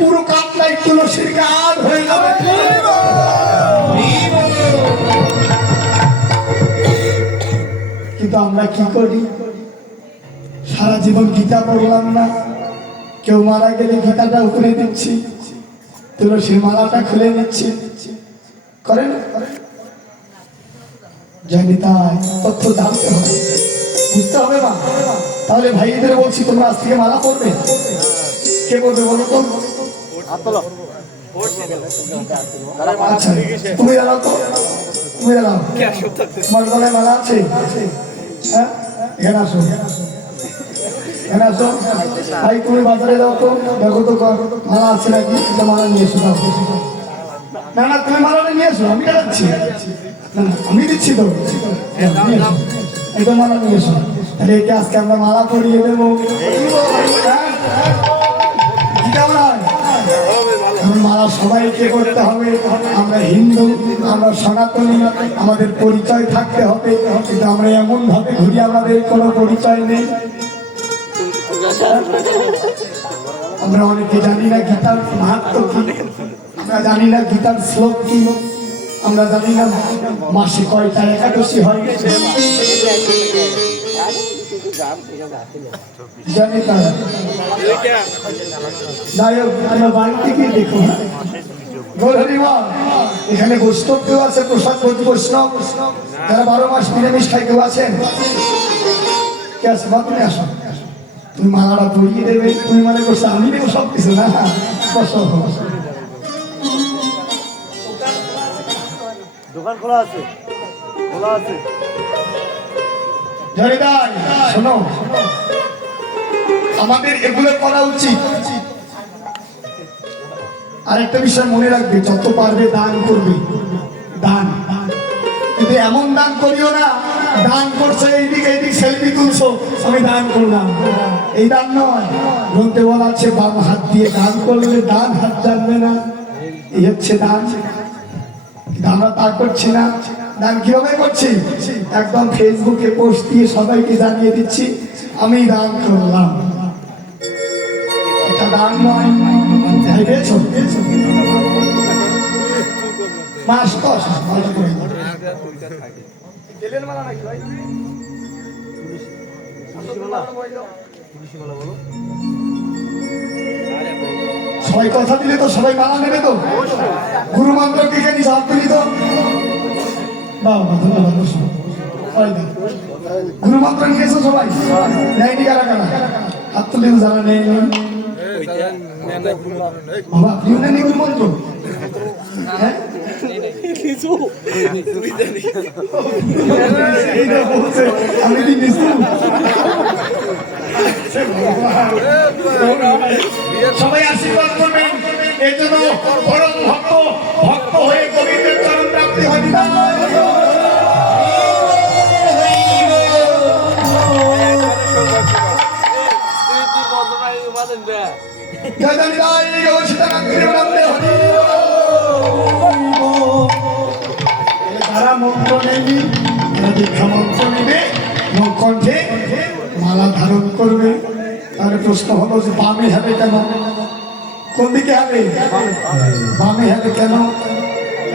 পুরো কাঠলাই তুলসীর গাছ হয়ে যাবে। কিন্তু আমরা কি করি, সারা জীবন গীতা পড়লাম না, কেউ মারা গেলে গীতাটা উপরে দিচ্ছি, তুলসীর মালাটা খুলে নিচ্ছি, করেন? জানি তাই তথ্য জানতে হবে, বুঝতে হবে না। তাহলে ভাইদের বলছি তোমরা আজ থেকে মালা পড়বে। কে বলবে বলো তো? আচ্ছা তুমি জানাও তো, তুমি জানাও তোমার গলায় মালা আছে? হ্যাঁ এখানে আসো, এখানে আসো ভাই, তুমি বাজারে যাও তো, দেখো তো মালা আছে নাকি, মালা নিয়ে এসো। না না তুমি মালাটা নিয়ে এসো, আমি যাচ্ছি, না না আমি দিচ্ছি তো, এটা মালা নিয়ে এসো। তাহলে এটা আজকে আমরা মালা পরিয়ে দেবো, কেমন হয়? মালা সবাইকে করতে হবে। আমরা হিন্দু, আমরা সনাতনী, আমাদের পরিচয় থাকতে হবে, কিন্তু আমরা এমন ভাবে ঘুরি আমাদের কোনো পরিচয় নেই। আমরা অনেকে জানি না গীতার মাহাত্ম কি, আমরা জানি না গীতার শ্লোক কি, আমরা জানি না মাসে কয়টা একাদশী হয়, জানি তা যাই হোক আমরা বাড়ি থেকে দেখো। এখানে বৈষ্ণব কেউ আছে, প্রসাদ বৈষ্ণব যারা 12 মাস নিরামিষ খাই কেউ আছেন? কে আছে? বা তুমি আসো, তুমি মালাটা পরিয়ে দেবে, তুমি মনে করছো আমি দেবো সব কিছু, না দোকান খোলা আছে, খোলা আছে। শোনো, আমাদের এগুলো করা উচিত। আরেকটা বিষয় মনে রাখবে, যত পারবে দান করবে, দান, কিন্তু এমন দান করিও না দান করছো এইদিকে এইদিক সেলফি তুলছো আমি দান করলাম, এই দান নয়। গ্রন্থে বলা আছে বাম হাত দিয়ে দান করলে ডান হাত জানবে না, এই হচ্ছে দান। কিন্তু আমরা তা করছি না। দান কিভাবে করছি? একদম ফেসবুকে পোস্ট দিয়ে সবাইকে জানিয়ে দিচ্ছি আমি দান করলাম, এটা দান নয়। মাস 10 ভালো করে সবাই কথা দিলে তো সবাই মালা নেবে তো, গুরু মন্ত্র কে জানি সব তুলি তো, বাবা ধন্যবাদ। গুরু মন্ত্র নিয়েছো সবাই? নেয়নি কারা কারা? হাত তুলে যারা নেই বাবা, আপনিও নেন গুরু মন্ত্র? হ্যাঁ আমি সবাই আশীর্বাদ করবেন। এই জন্য পরম ভক্ত হয়ে গোবিন্দের চরণ প্রাপ্তি হয়। তারা মন্ত্র নেয়নি, তারা দীক্ষা মন্ত্র নেবে, কণ্ঠে মালা ধারণ করবে। তাহলে প্রশ্ন হলো যে বামে হবে কেন? কোন দিকে হবে? বামে হবে কেন?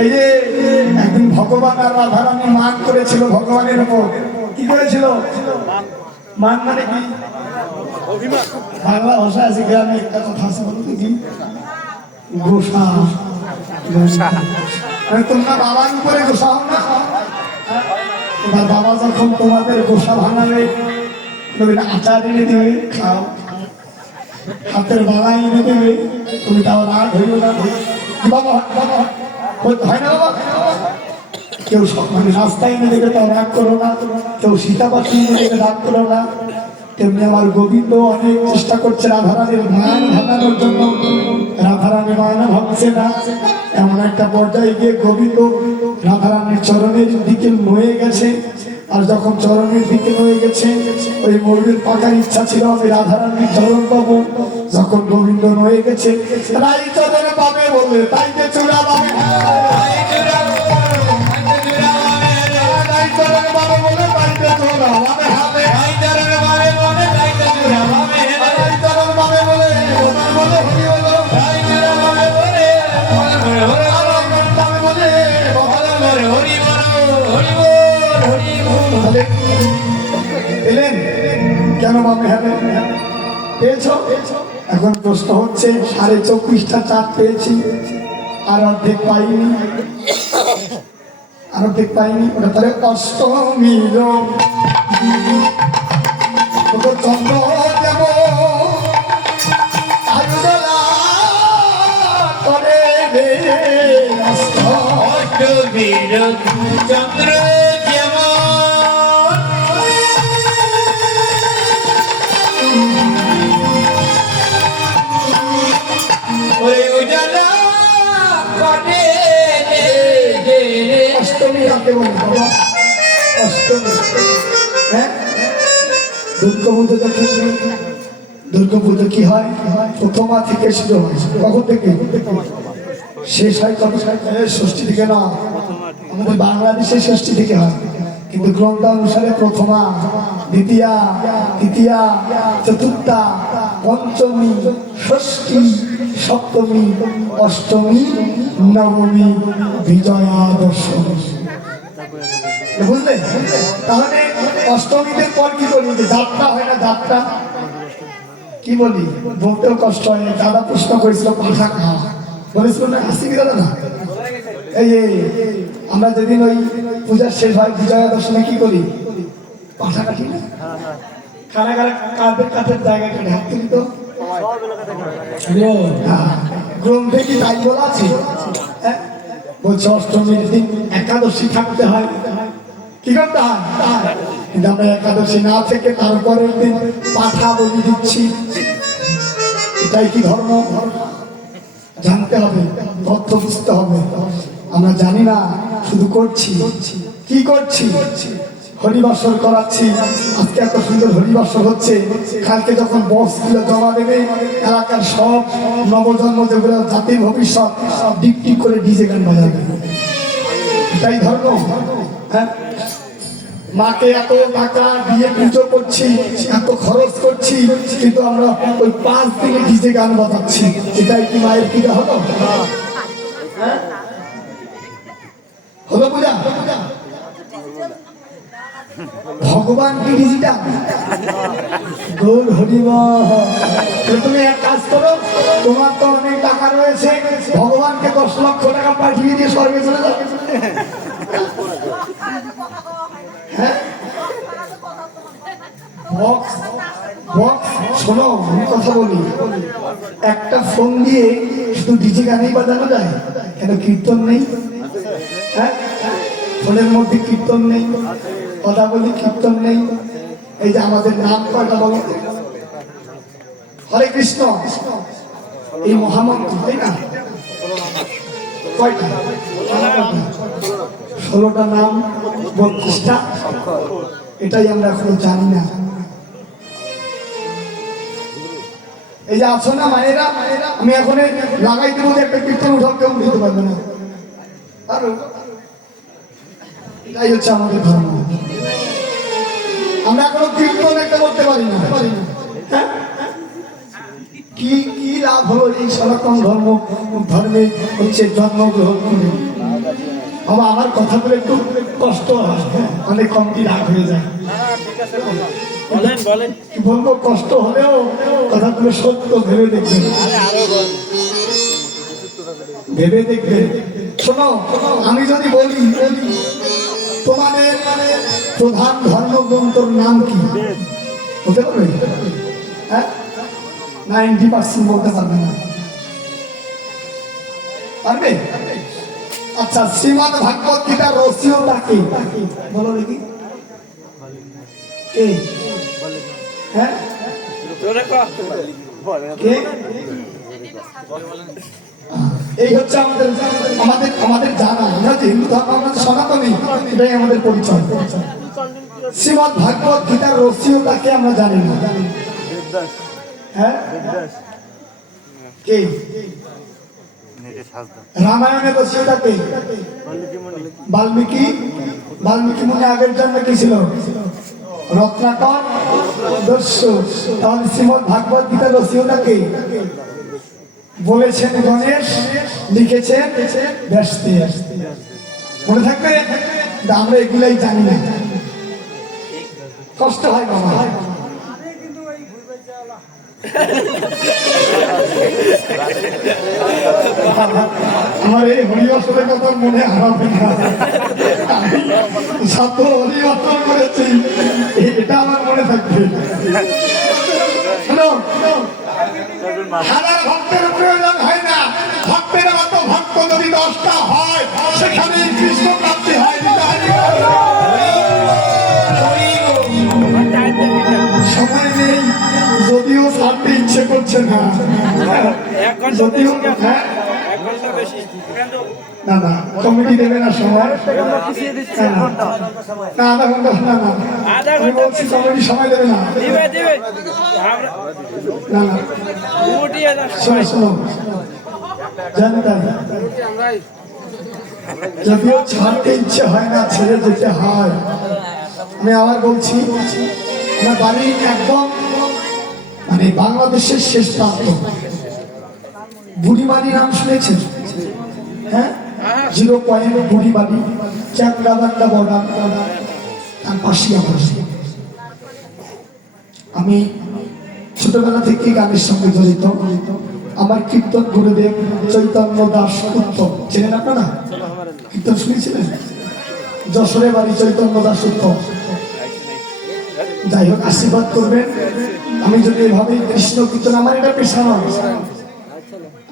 এই যে একদিন ভগবান আর রাধারানী মান করেছিল ভগবানের উপর। কি করেছিল? মান মানে কি? বাংলা ভাষা আছে, গ্রামে একটা কথা আছে, বলতে কি গোসা। তোমরা বাবার উপরে গোসা হও না? তোমার বাবা যখন তোমাদের গোসা ভাঙাবে, আচার এনে দেবে, খাও, হাতের বাবা এনে দেবে, তুমি তাও রাগ হইল না। বাবা হয় না বাবা? কেউ মানে রাস্তায় এনে দেবে তাও রাগ করো না, কেউ সীতাপাতি এনে দেবে রাগ করো না। তেমনি আমার গোবিন্দ অনেক চেষ্টা করছে রাধারানীর মান ভাঙানোর জন্য, রাধারানী মান ভাঙছে না। এমন একটা পর্যায়ে গিয়ে গোবিন্দ রাধারানীর চরণের দিকে নয়ে গেছে। আর যখন চরণের দিকে নয়ে গেছে, ওই ময়ূরের পাকার ইচ্ছা ছিল আমি রাধারানীর চরণ পাবো। যখন গোবিন্দ নয়ে গেছে, রাই চরণ পাবে বলে তাইতে চূড়া পাবে, রাই চরণ পাবে বলে তাইতে চূড়া পাবে, রাই চরণ পাবে বলে তাইতে চূড়া পাবে, রাই চরণ পাবে বলে বলে হরি বলো, রাই চরণ পাবে বলে পাবে বলে হরি বলো, হরি বল হরি বল হরি বল। কেন বামে হবে? পেয়েছো? এখন প্রশ্ন হচ্ছে 24.5টা চাঁদ পেয়েছি, আর অর্ধেক পাইনি, আর অর্ধেক পাইনি। ওটা তাহলে অষ্টমীর চন্দ্র দেব আয়ুদলা করে রে অষ্টবীর চন্দ্র যেমন ওই উজালা করে অষ্টমী রাতে বলি বাবা, অষ্টমী। হ্যাঁ, দুর্গাপুজো দেখেন, দুর্গাপুজো কি হয়? প্রথমা থেকে শুরু হয়। কখন থেকে শেষ হয়? কত ষষ্ঠী থেকে না, আমাদের বাংলাদেশে ষষ্ঠী থেকে হয়, কিন্তু গ্রন্থ অনুসারে প্রথমা, দ্বিতীয়া, তৃতীয়া, চতুর্থা, পঞ্চমী, ষষ্ঠী, সপ্তমী, অষ্টমী, নবমী, বিজয়া দশমী। বুঝলে? তাহলে অষ্টমীদের পর কি করি? যাত্রা হয় না? যাত্রা কি বলি? বলতেও কষ্ট হয়। দাদা প্রশ্ন করেছিল পাঠা খাওয়া, বলেছিল না? আসি কি দাদা না? এই আমরা যেদিন ওই পূজার শেষ হয় বিজয়া দশমী কি করি? পাঠা কাটি না? কারা কারা কাদের কাঠের জায়গা কেটে হাত তুলি তো? গ্রন্থে কি তাই বলা আছে? বলছে অষ্টমীর দিন একাদশী থাকতে হয়, কি করতে হয়? কিন্তু আমরা একাদশী না থেকে তারপরের দিন পাঠা বলি দিচ্ছি। এটাই কি ধর্ম? জানতে হবে, তথ্য বুঝতে হবে। আমরা জানি না, শুধু করছি। কি করছি? হরিবাসর করাচ্ছি। আজকে এত সুন্দর হরিবাসর হচ্ছে, কালকে যখন বক্সগুলো জমা দেবে এলাকার সব নবজন্ম যেগুলো জাতির ভবিষ্যৎ ডিপ ডিপ করে ডিজে গান বাজাবে। এটাই ধর্ম? হ্যাঁ, মাকে এত টাকা দিয়ে পুজো করছি, এত খরচ করছি, কিন্তু আমরা ওই 5 দিনে ডিজে গান বাজাচ্ছি। এটাই কি মায়ের পূজা হলো? হ্যাঁ, হলো পূজা? ভগবান কি ডিজিটাল? গোল হরিবা। তুমি এক কাজ করো, তোমার তো অনেক টাকা রয়েছে, ভগবানকে 10 লক্ষ টাকা পাঠিয়ে দিয়ে স্বর্গে চলে যাবে। শোনো, আমি কথা বলি, একটা ফোন দিয়ে শুধু ডিজে গানেই বাজানো যায় কেন? কীর্তন নেই? হ্যাঁ, ফোনের মধ্যে কীর্তন নেই, কথা বলি কীর্তন নেই। এই যে আমাদের নাম কয়টা বলো? হরে কৃষ্ণ, এই মহামন্ত্র, তাই না? কয়টা? 16টা নাম, 32টা। এটাই আমরা এখন জানি না। এই যে আছো না মায়েরা, আমি এখন লাগাই দেবো একটা কীর্তন উঠাও, কেউ দিতে পারবে না। আর এটাই হচ্ছে আমাদের ধর্ম। আমরা এখনো কীর্তন একটা করতে পারি না। হ্যাঁ, কি কি লাভ হলো এই সনাতন ধর্মে হচ্ছে জন্মগ্রহণ করে? বাবা, আমার কথাগুলো একটু কষ্ট হয়, অনেক কমটি রাগ হয়ে যায়। কি বলবো, কষ্ট হলেও কথাগুলো সত্য ভেবে দেখবেন, ভেবে দেখবেন। শোনো, আমি যদি বলি তোমাদের প্রধান ধর্মগ্রন্থর নাম কি, বলতে পারবে? হ্যাঁ, 90% বলতে পারবে না। পারবে? আচ্ছা, শ্রীমদ ভাগবত গীতার রচয়িতা কে? বলো দেখি। কে? হ্যাঁ, কে? এই হচ্ছে আমাদের আমাদের আমাদের জানা। আমরা যে হিন্দু ধর্ম, আমরা যে সনাতনী, এটাই আমাদের পরিচয়। শ্রীমদ ভাগবত গীতার রচয়িতাকে আমরা জানি না। হ্যাঁ, কে? রামায়ণের রচয়িতা কে? বাল্মীকি। বাল্মীকি মুনি আগের জন্মে কি ছিল? রত্নাকর দস্যু। তাহলে শ্রীমদ ভাগবত গীতার রচয়িতা কে? বলেছেন গণেশ, লিখেছেন ব্যাসদেব। মনে থাকবে? আমরা এগুলাই জানি না, কষ্ট হয় বাবা। আমার এই হরিবাসরের কথা মনে হারাবে না। আমি সাত হরিবাসর করেছি, এটা আমার মনে থাকবে। শোনো, হাজার ভক্তের প্রয়োজন হয় না, ভক্তের মতো ভক্ত যদি 10টা হয় সেখানে কৃষ্ণ প্রাপ্তি হয়। সময় নেই, যদিও ছাড়তে ইচ্ছে করছে না, যদিও হ্যাঁ না না কমিটি দেবে না সময়, না আধা ঘন্টা না না আমি বলছি কমিটি সময় দেবে না, না না শোনো শোনো জানতাম যদিও ছাড়তে ইচ্ছে হয় না, ছেড়ে যেতে হয়। আমি আবার বলছি, আমার বাড়ি একদম মানে বাংলাদেশের শেষ প্রান্ত, বুড়িবাড়ি নাম শুনেছেন? হ্যাঁ, 0 পয়েন্ট বুড়িবাড়ি, চ্যাংরাবান্ডা বর্ডার, তার পাশে আমার। আমি ছোটবেলা থেকে গানের সঙ্গে জড়িত। আমার কীর্তন গুরুদেব চৈতন্য দাস উত্তম, চেনেন আপনারা? কীর্তন শুনেছিলেন? যশোরে বাড়ি চৈতন্য দাস উত্তম। যাই হোক, আশীর্বাদ করবেন। আমি যদি এভাবে কৃষ্ণ কীর্তন, আমার এটা পেশা নয়,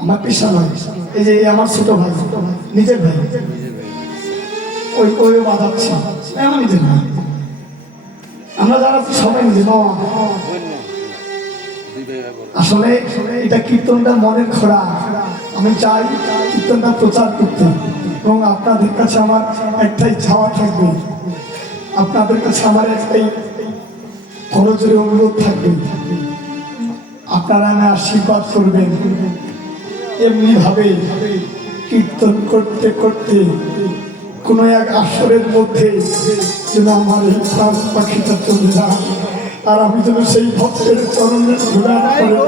আমার পেশা নয়। এই যে আমার ছোট ভাই, নিজের ভাই, ওই ওই বাজাচ্ছে, আমার নিজের ভাই। আমরা যারা সবাই নিজে বাবা। আসলে এটা কীর্তনটা মনের খোরা। আমি চাই কীর্তনটা প্রচার করতে, এবং আপনাদের কাছে আমার একটাই চাওয়া থাকবে, আপনাদের কাছে আমার একটাই খরচের অনুরোধ থাকবে, আপনারা না আশীর্বাদ করবেন। এমনি ভাবে কীর্তন করতে করতে কোন এক আসরের মধ্যে যেন আমার এই প্রাণ পাখিটা চলে যায়, আর আমি যেন সেই ভক্তের চরণের ঘোড়া করে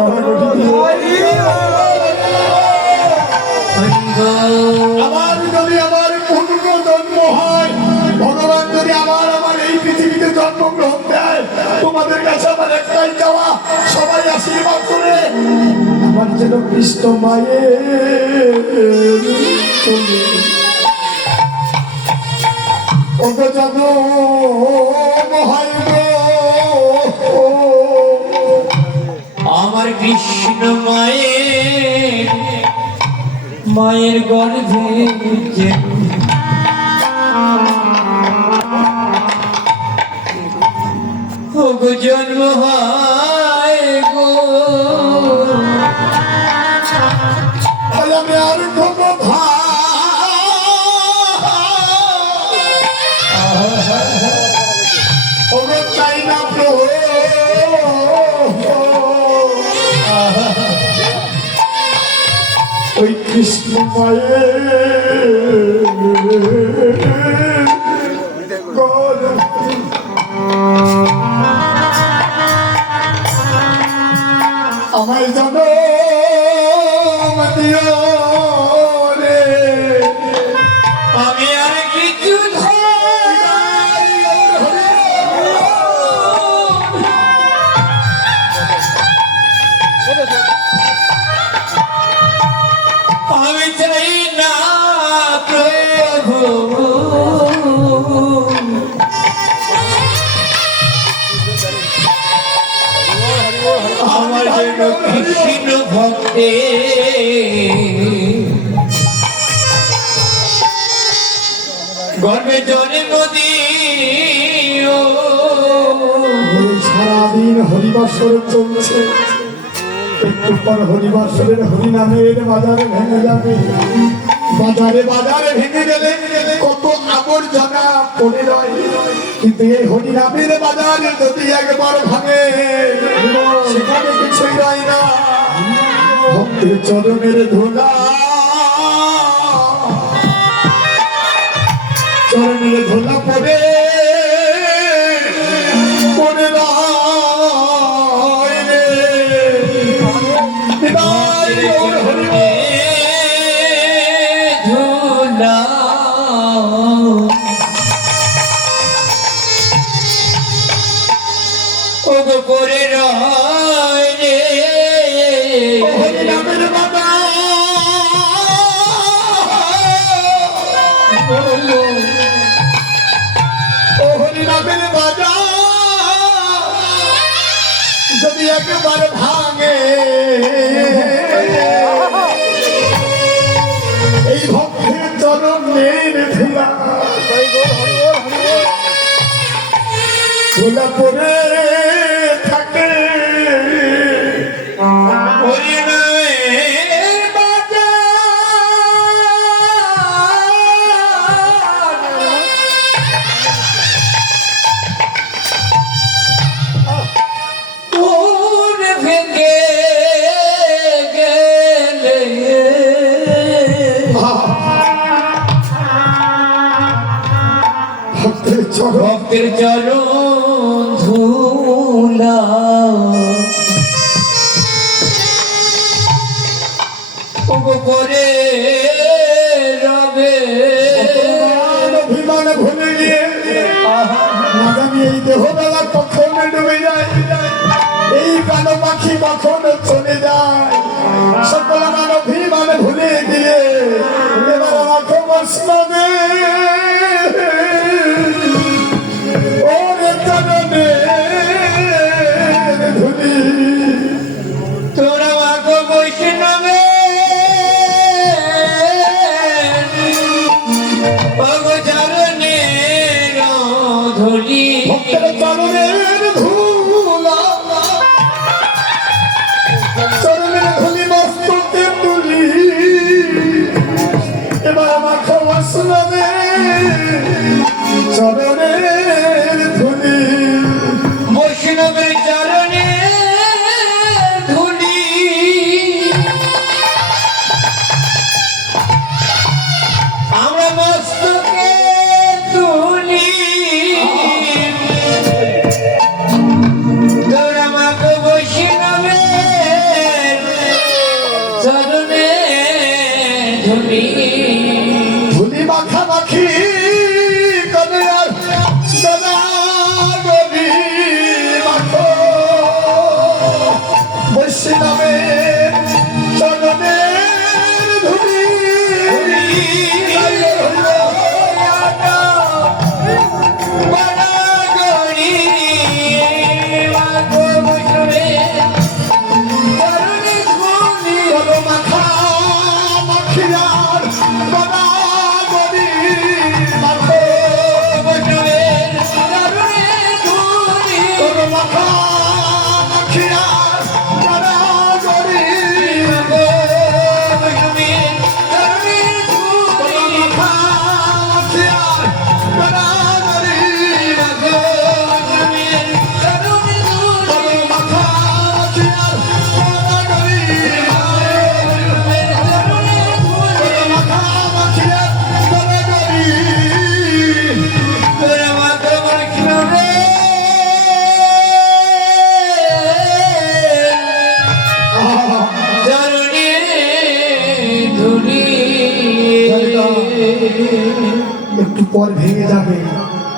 আমার যদি আমার পূর্ণ জন্ম হয়, ভগবান যদি আমার এই পৃথিবীতে জন্মগ্রহণ দেয়, তোমাদের কাছে আমার একটাই চাওয়া, সবাই আশীর্বাদ করে আমার যেন কৃষ্ণ মায়ের আমার কৃষ্ণ মায়ের মায়ের গর্ভে গো জন্ম হয় গো, আমি আর কোনো ভাই চাই না প্রভু, ওই কৃষ্ণ আমায় জানো রে, আমি আর কিছু আমি চাই না প্রভু, আমার যেন কৃষ্ণ ভক্তে গর্বে জন্ম দিও। সারাদিন হরিবাসর চলছে, একটু পর হরিবাসরের হরিনামের বাজারে ভেঙে যাবে। বাজারে বাজারে ভেঙে গেলে কত আবর্জনা পড়ে রয়, কিন্তু এই হরিনামের বাজারে যদি একবার ভাঙে সেখানে কিছুই রয় না। ভক্তের চরণের ধুলা, চরণের ধুলা পড়ে পড়ে রয় রে। ধুলা ওগো পরে রয় রে, যদি একবার ভাঙে এই ভক্তের চরণের ধুলা ধুলা পরে থাকে ভক্তের চরণ ধুলা করে রবে অভিমান ভুলে গিয়ে না জানি এই দেহবেলা কখন ডুবে যায়, এই প্রাণ পাখি কখন চলে যায়, সকল আমার অভিমান ভুলে গিয়ে এবার আমার খবর শোনাবে ওরে চরণে ধুলি তোরা মাগো বৈষ্ণবে চরণে ধুলি ভক্তের চরণের ধুলা চরণের ধুলি মস্তকে তুলি এবার আমার খবর শোনাবে চরণের ধুলি বৈষ্ণবের চরণে ধুলি আমরা মস্তকে তুলি তোরা মাগো বৈষ্ণবের চরণে ধুলি ধুলি মাখামাখি করে আর গদাগদি মাখো বৈষ্ণবের চরণের ধুলি করো মাখামাখি আর গদাগদি মাখো করো মাখামাখি আর গদাগদি একটু পর ভেঙে যাবে,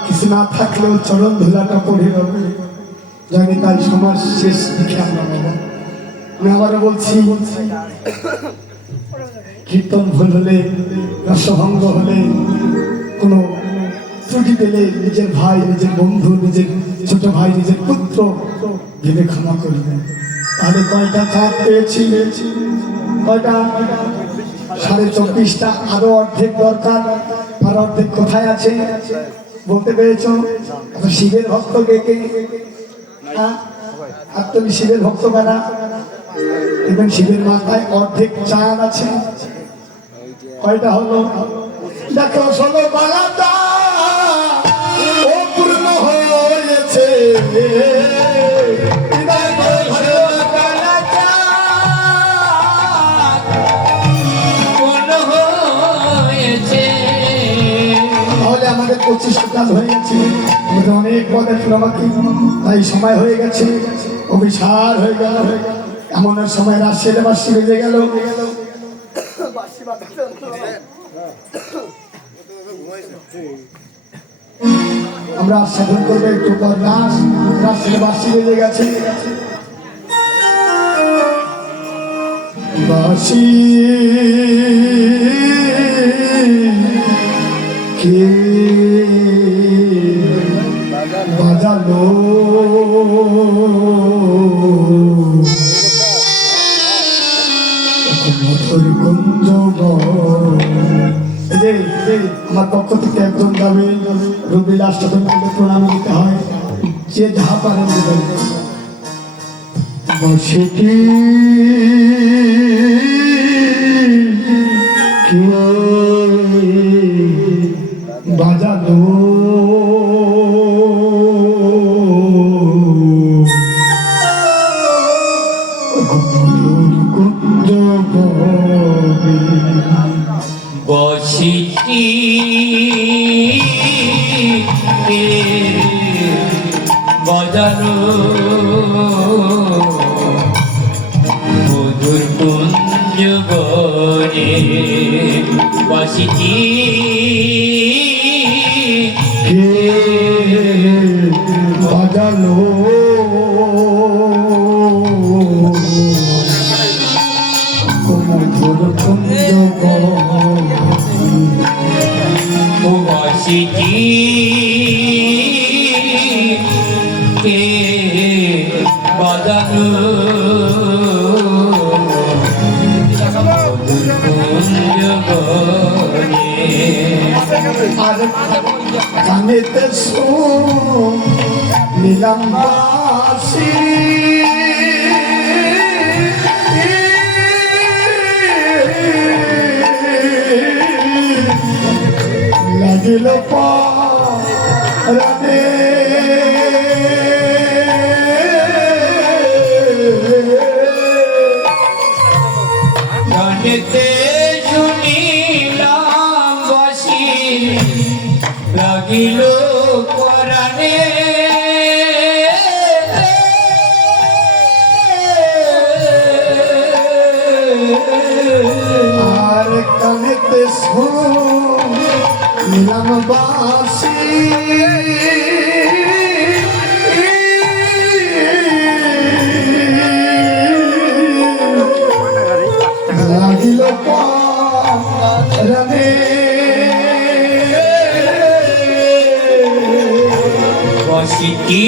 কিছু না থাকলেও চরণ ধুলাটা পড়ে যাবে, জানি তাই সমাজ শেষ দিকে আমরা বাবা। আমি আবারও বলছি, কীর্তন ভুল হলে, রসভঙ্গ হলে, কোনো ত্রুটি পেলে নিজের ভাই, নিজের বন্ধু, নিজের ছোট ভাই, নিজের পুত্র ভেবে ক্ষমা করবেন। তাহলে কয়টা চাপ পেয়েছি, কয়টা 24.5টা, আরো অর্ধেক দরকার। আর অর্ধেক কোথায় আছে বলতে পেরেছ? শিবের ভক্ত কে কে? আর তুমি শিবের ভক্ত কারা? এবং শিবের মাথায় অর্ধেক চাঁদ আছে। কয়টা হলো? দেখো শোনো বালাটা ও পূর্ণ হয়েছে, আমাদের 25টা কাজ হয়ে গেছে, আমাদের অনেক পদে বাকি, তাই সময় হয়ে গেছে, অভিসার হয়ে গেল। এমন এক সময় রাশিয়ালে বাসি বেজে গেল। আমরা সাধন করবো একটু পর রাশিয়ালে বাসি বেজে গেছে। বাসি কে বাজালো কুঞ্জ আমার পক্ষ থেকে একজন যাবে, রবিলাস ঠাকুরকে প্রণাম দিতে হয়, যে যা পারেন দেবেন। বসেটি বাজালো কুঞ্জ বসিটি বাজানো মধুর কুঞ্জ বনে বসিটি বাজালো মধুর কুঞ্জ বসিটি কে বাজানো কুঞ্জ বনে আর কানেতে নিলাম বাসি লাগিল পারানে গানেতে শুনিলাম বাসি লাগিল পরাণে আর কানেতে নিলাম বাসি লাগিল পারানে বসিটি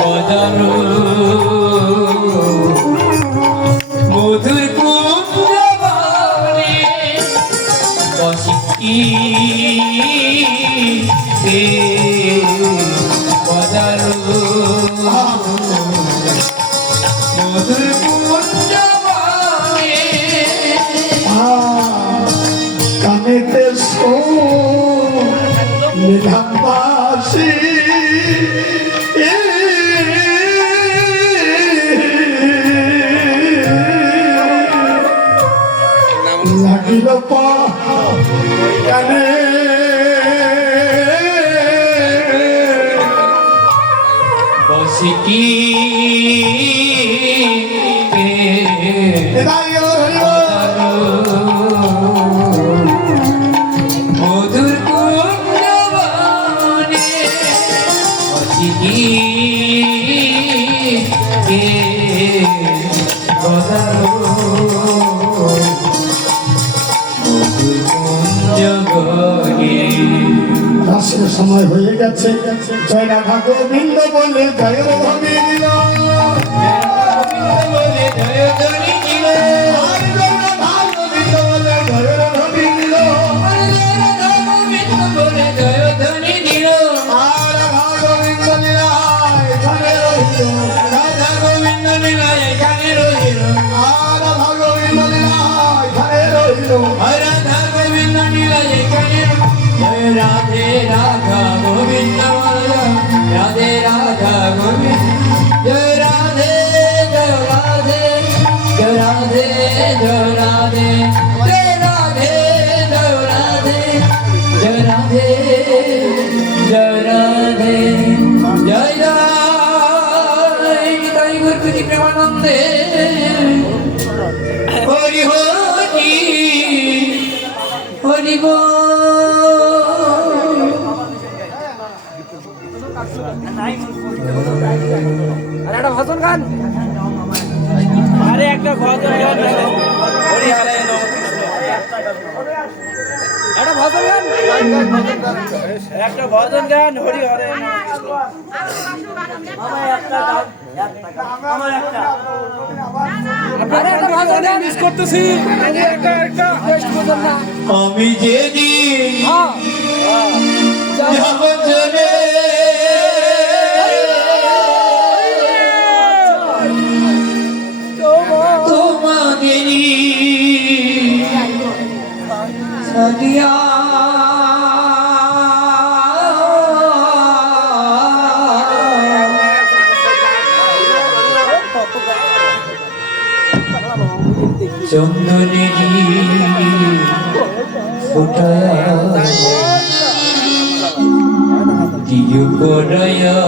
বাজানো মধুর কুঞ্জ বনে বসিটি বাজানো মধুর কুঞ্জ বনে কানেতে নিলাম বাসি লাগিল পানে বসিটি মধুর কুঞ্জ বনে বসিটি বাজানো মধুর কুঞ্জ বনে রাসের সময় হয়ে গেছে, জয় রাধা গোবিন্দ বলে জয় রবি দিল বলে জয় ধরি দিল বলে জয় ধরি দিল রাধা গোবিন্দ লীলায় এখানে রহিল রাধা গোবিন্দ লীলায় এখানে জয় রাধে রাধা গোবিন্দ রাধে রাধা গোবিন্দ জয় রাধে জয় রাধে জয় রাধে জয় রাধে জয় রাধে জয় রাধে জয় রাধে জয় রাধে জয় জয় তাই গুরুজি প্রেমানন্দে হরি হরি হরি বল আরে একটা ভজন গান, আরে একটা ভজন গান, হরি হরে নম কৃষ্ণ, একটা ভজন গান, একটা ভজন গান, হরি হরে নম কৃষ্ণ। আমি যেদিন যাব চলে তোমাদেরই সাদিয়া চন্দনেরি ফুটায়া দিও পড়ায়া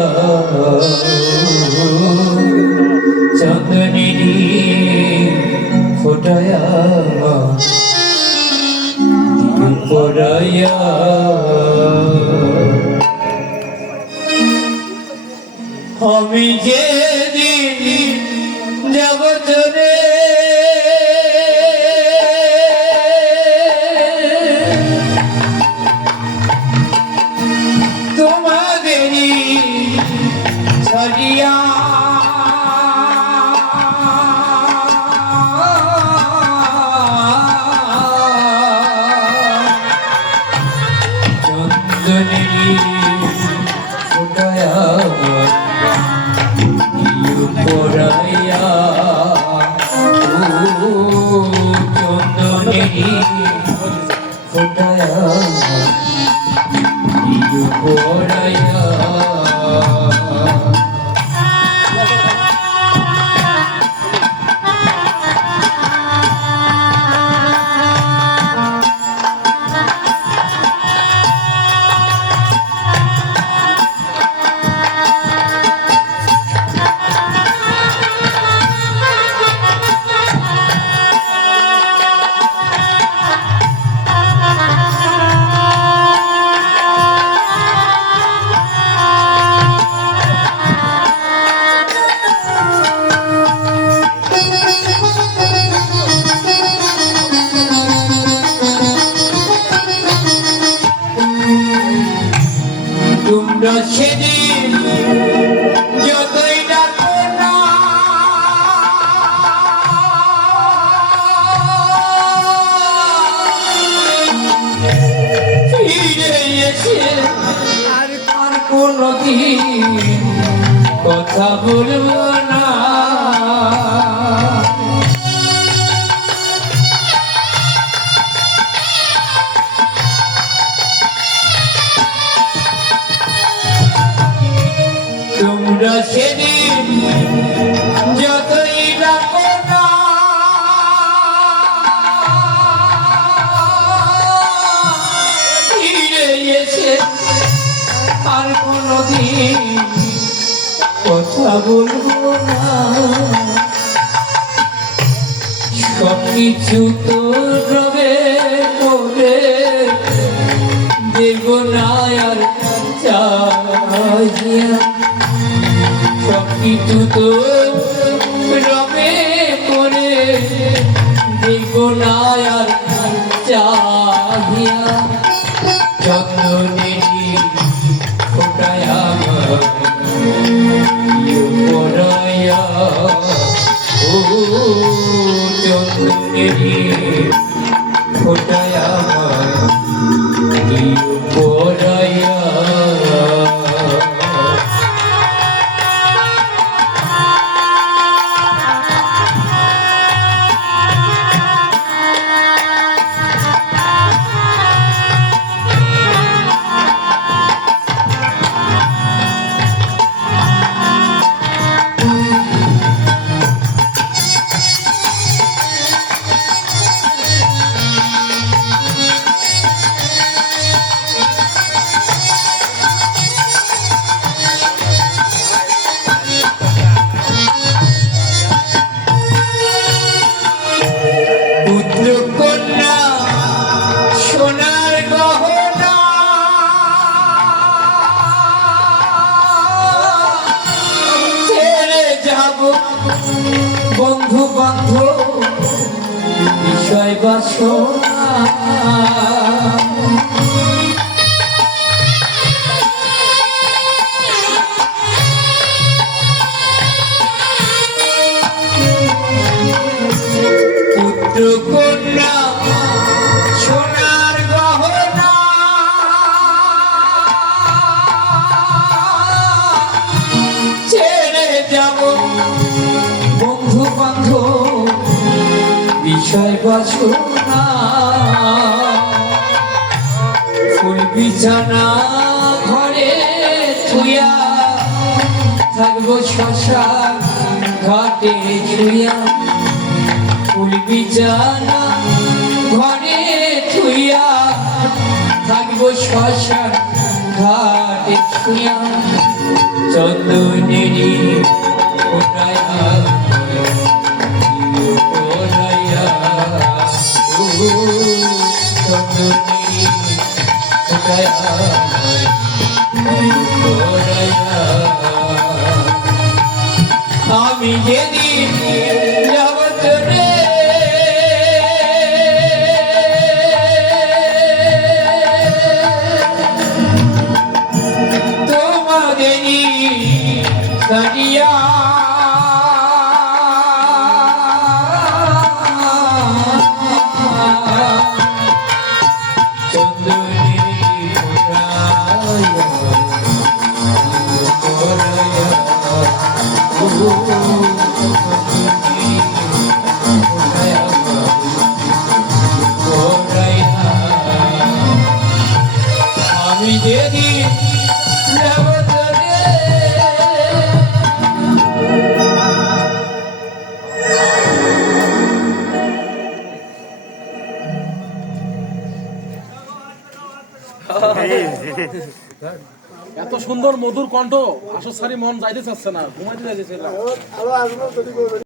চন্দনেরি ফুটায়া দিও পড়ায়া আমি যেদিন যাব তোরে তোমাদেরই ছাড়িয়া চন্দনেরি ফুটায়া পড়াইয়া চন্দনেরি ফুটায়া পড়াইয়া তোমরা সেদিন যতই ডাকো না ফিরে এসে আর কোনদিন কথা বলবো না তোমরা সেদিন যতই ডাকো না ফিরে এসে আর কোনদিন কথা বলবো না সবকিছু তো রবে করে দেব না আর চাহিয়া সবকিছু তো রবে করে দেব না আর চাহিয়া চন্দনেরি ফোটায়া পড়ায়া ও চন্দনেরি ফোটায়া পড়ায়া বন্ধু বান্ধব বিষয় বাসনা বিষয় বাসনা ফুল বিছানা ঘরে থুইয়া থাকবো শ্মশান ঘাটে ছুইয়া ফুল বিছানা ঘরে থুইয়া থাকবো শ্মশান ঘাটে ছুইয়া চন্দনেরি ওটায়া ওটায়া চন্দনেরি ওটায়া আমি যেদিন যাব তোরে তোমাদেরই সারিয়া আমি যেদিন যাব তোরে এত সুন্দর মধুর কণ্ঠ আসর সারি মন যাইতে চাচ্ছে না ঘুমাইতে যাইতেছে না।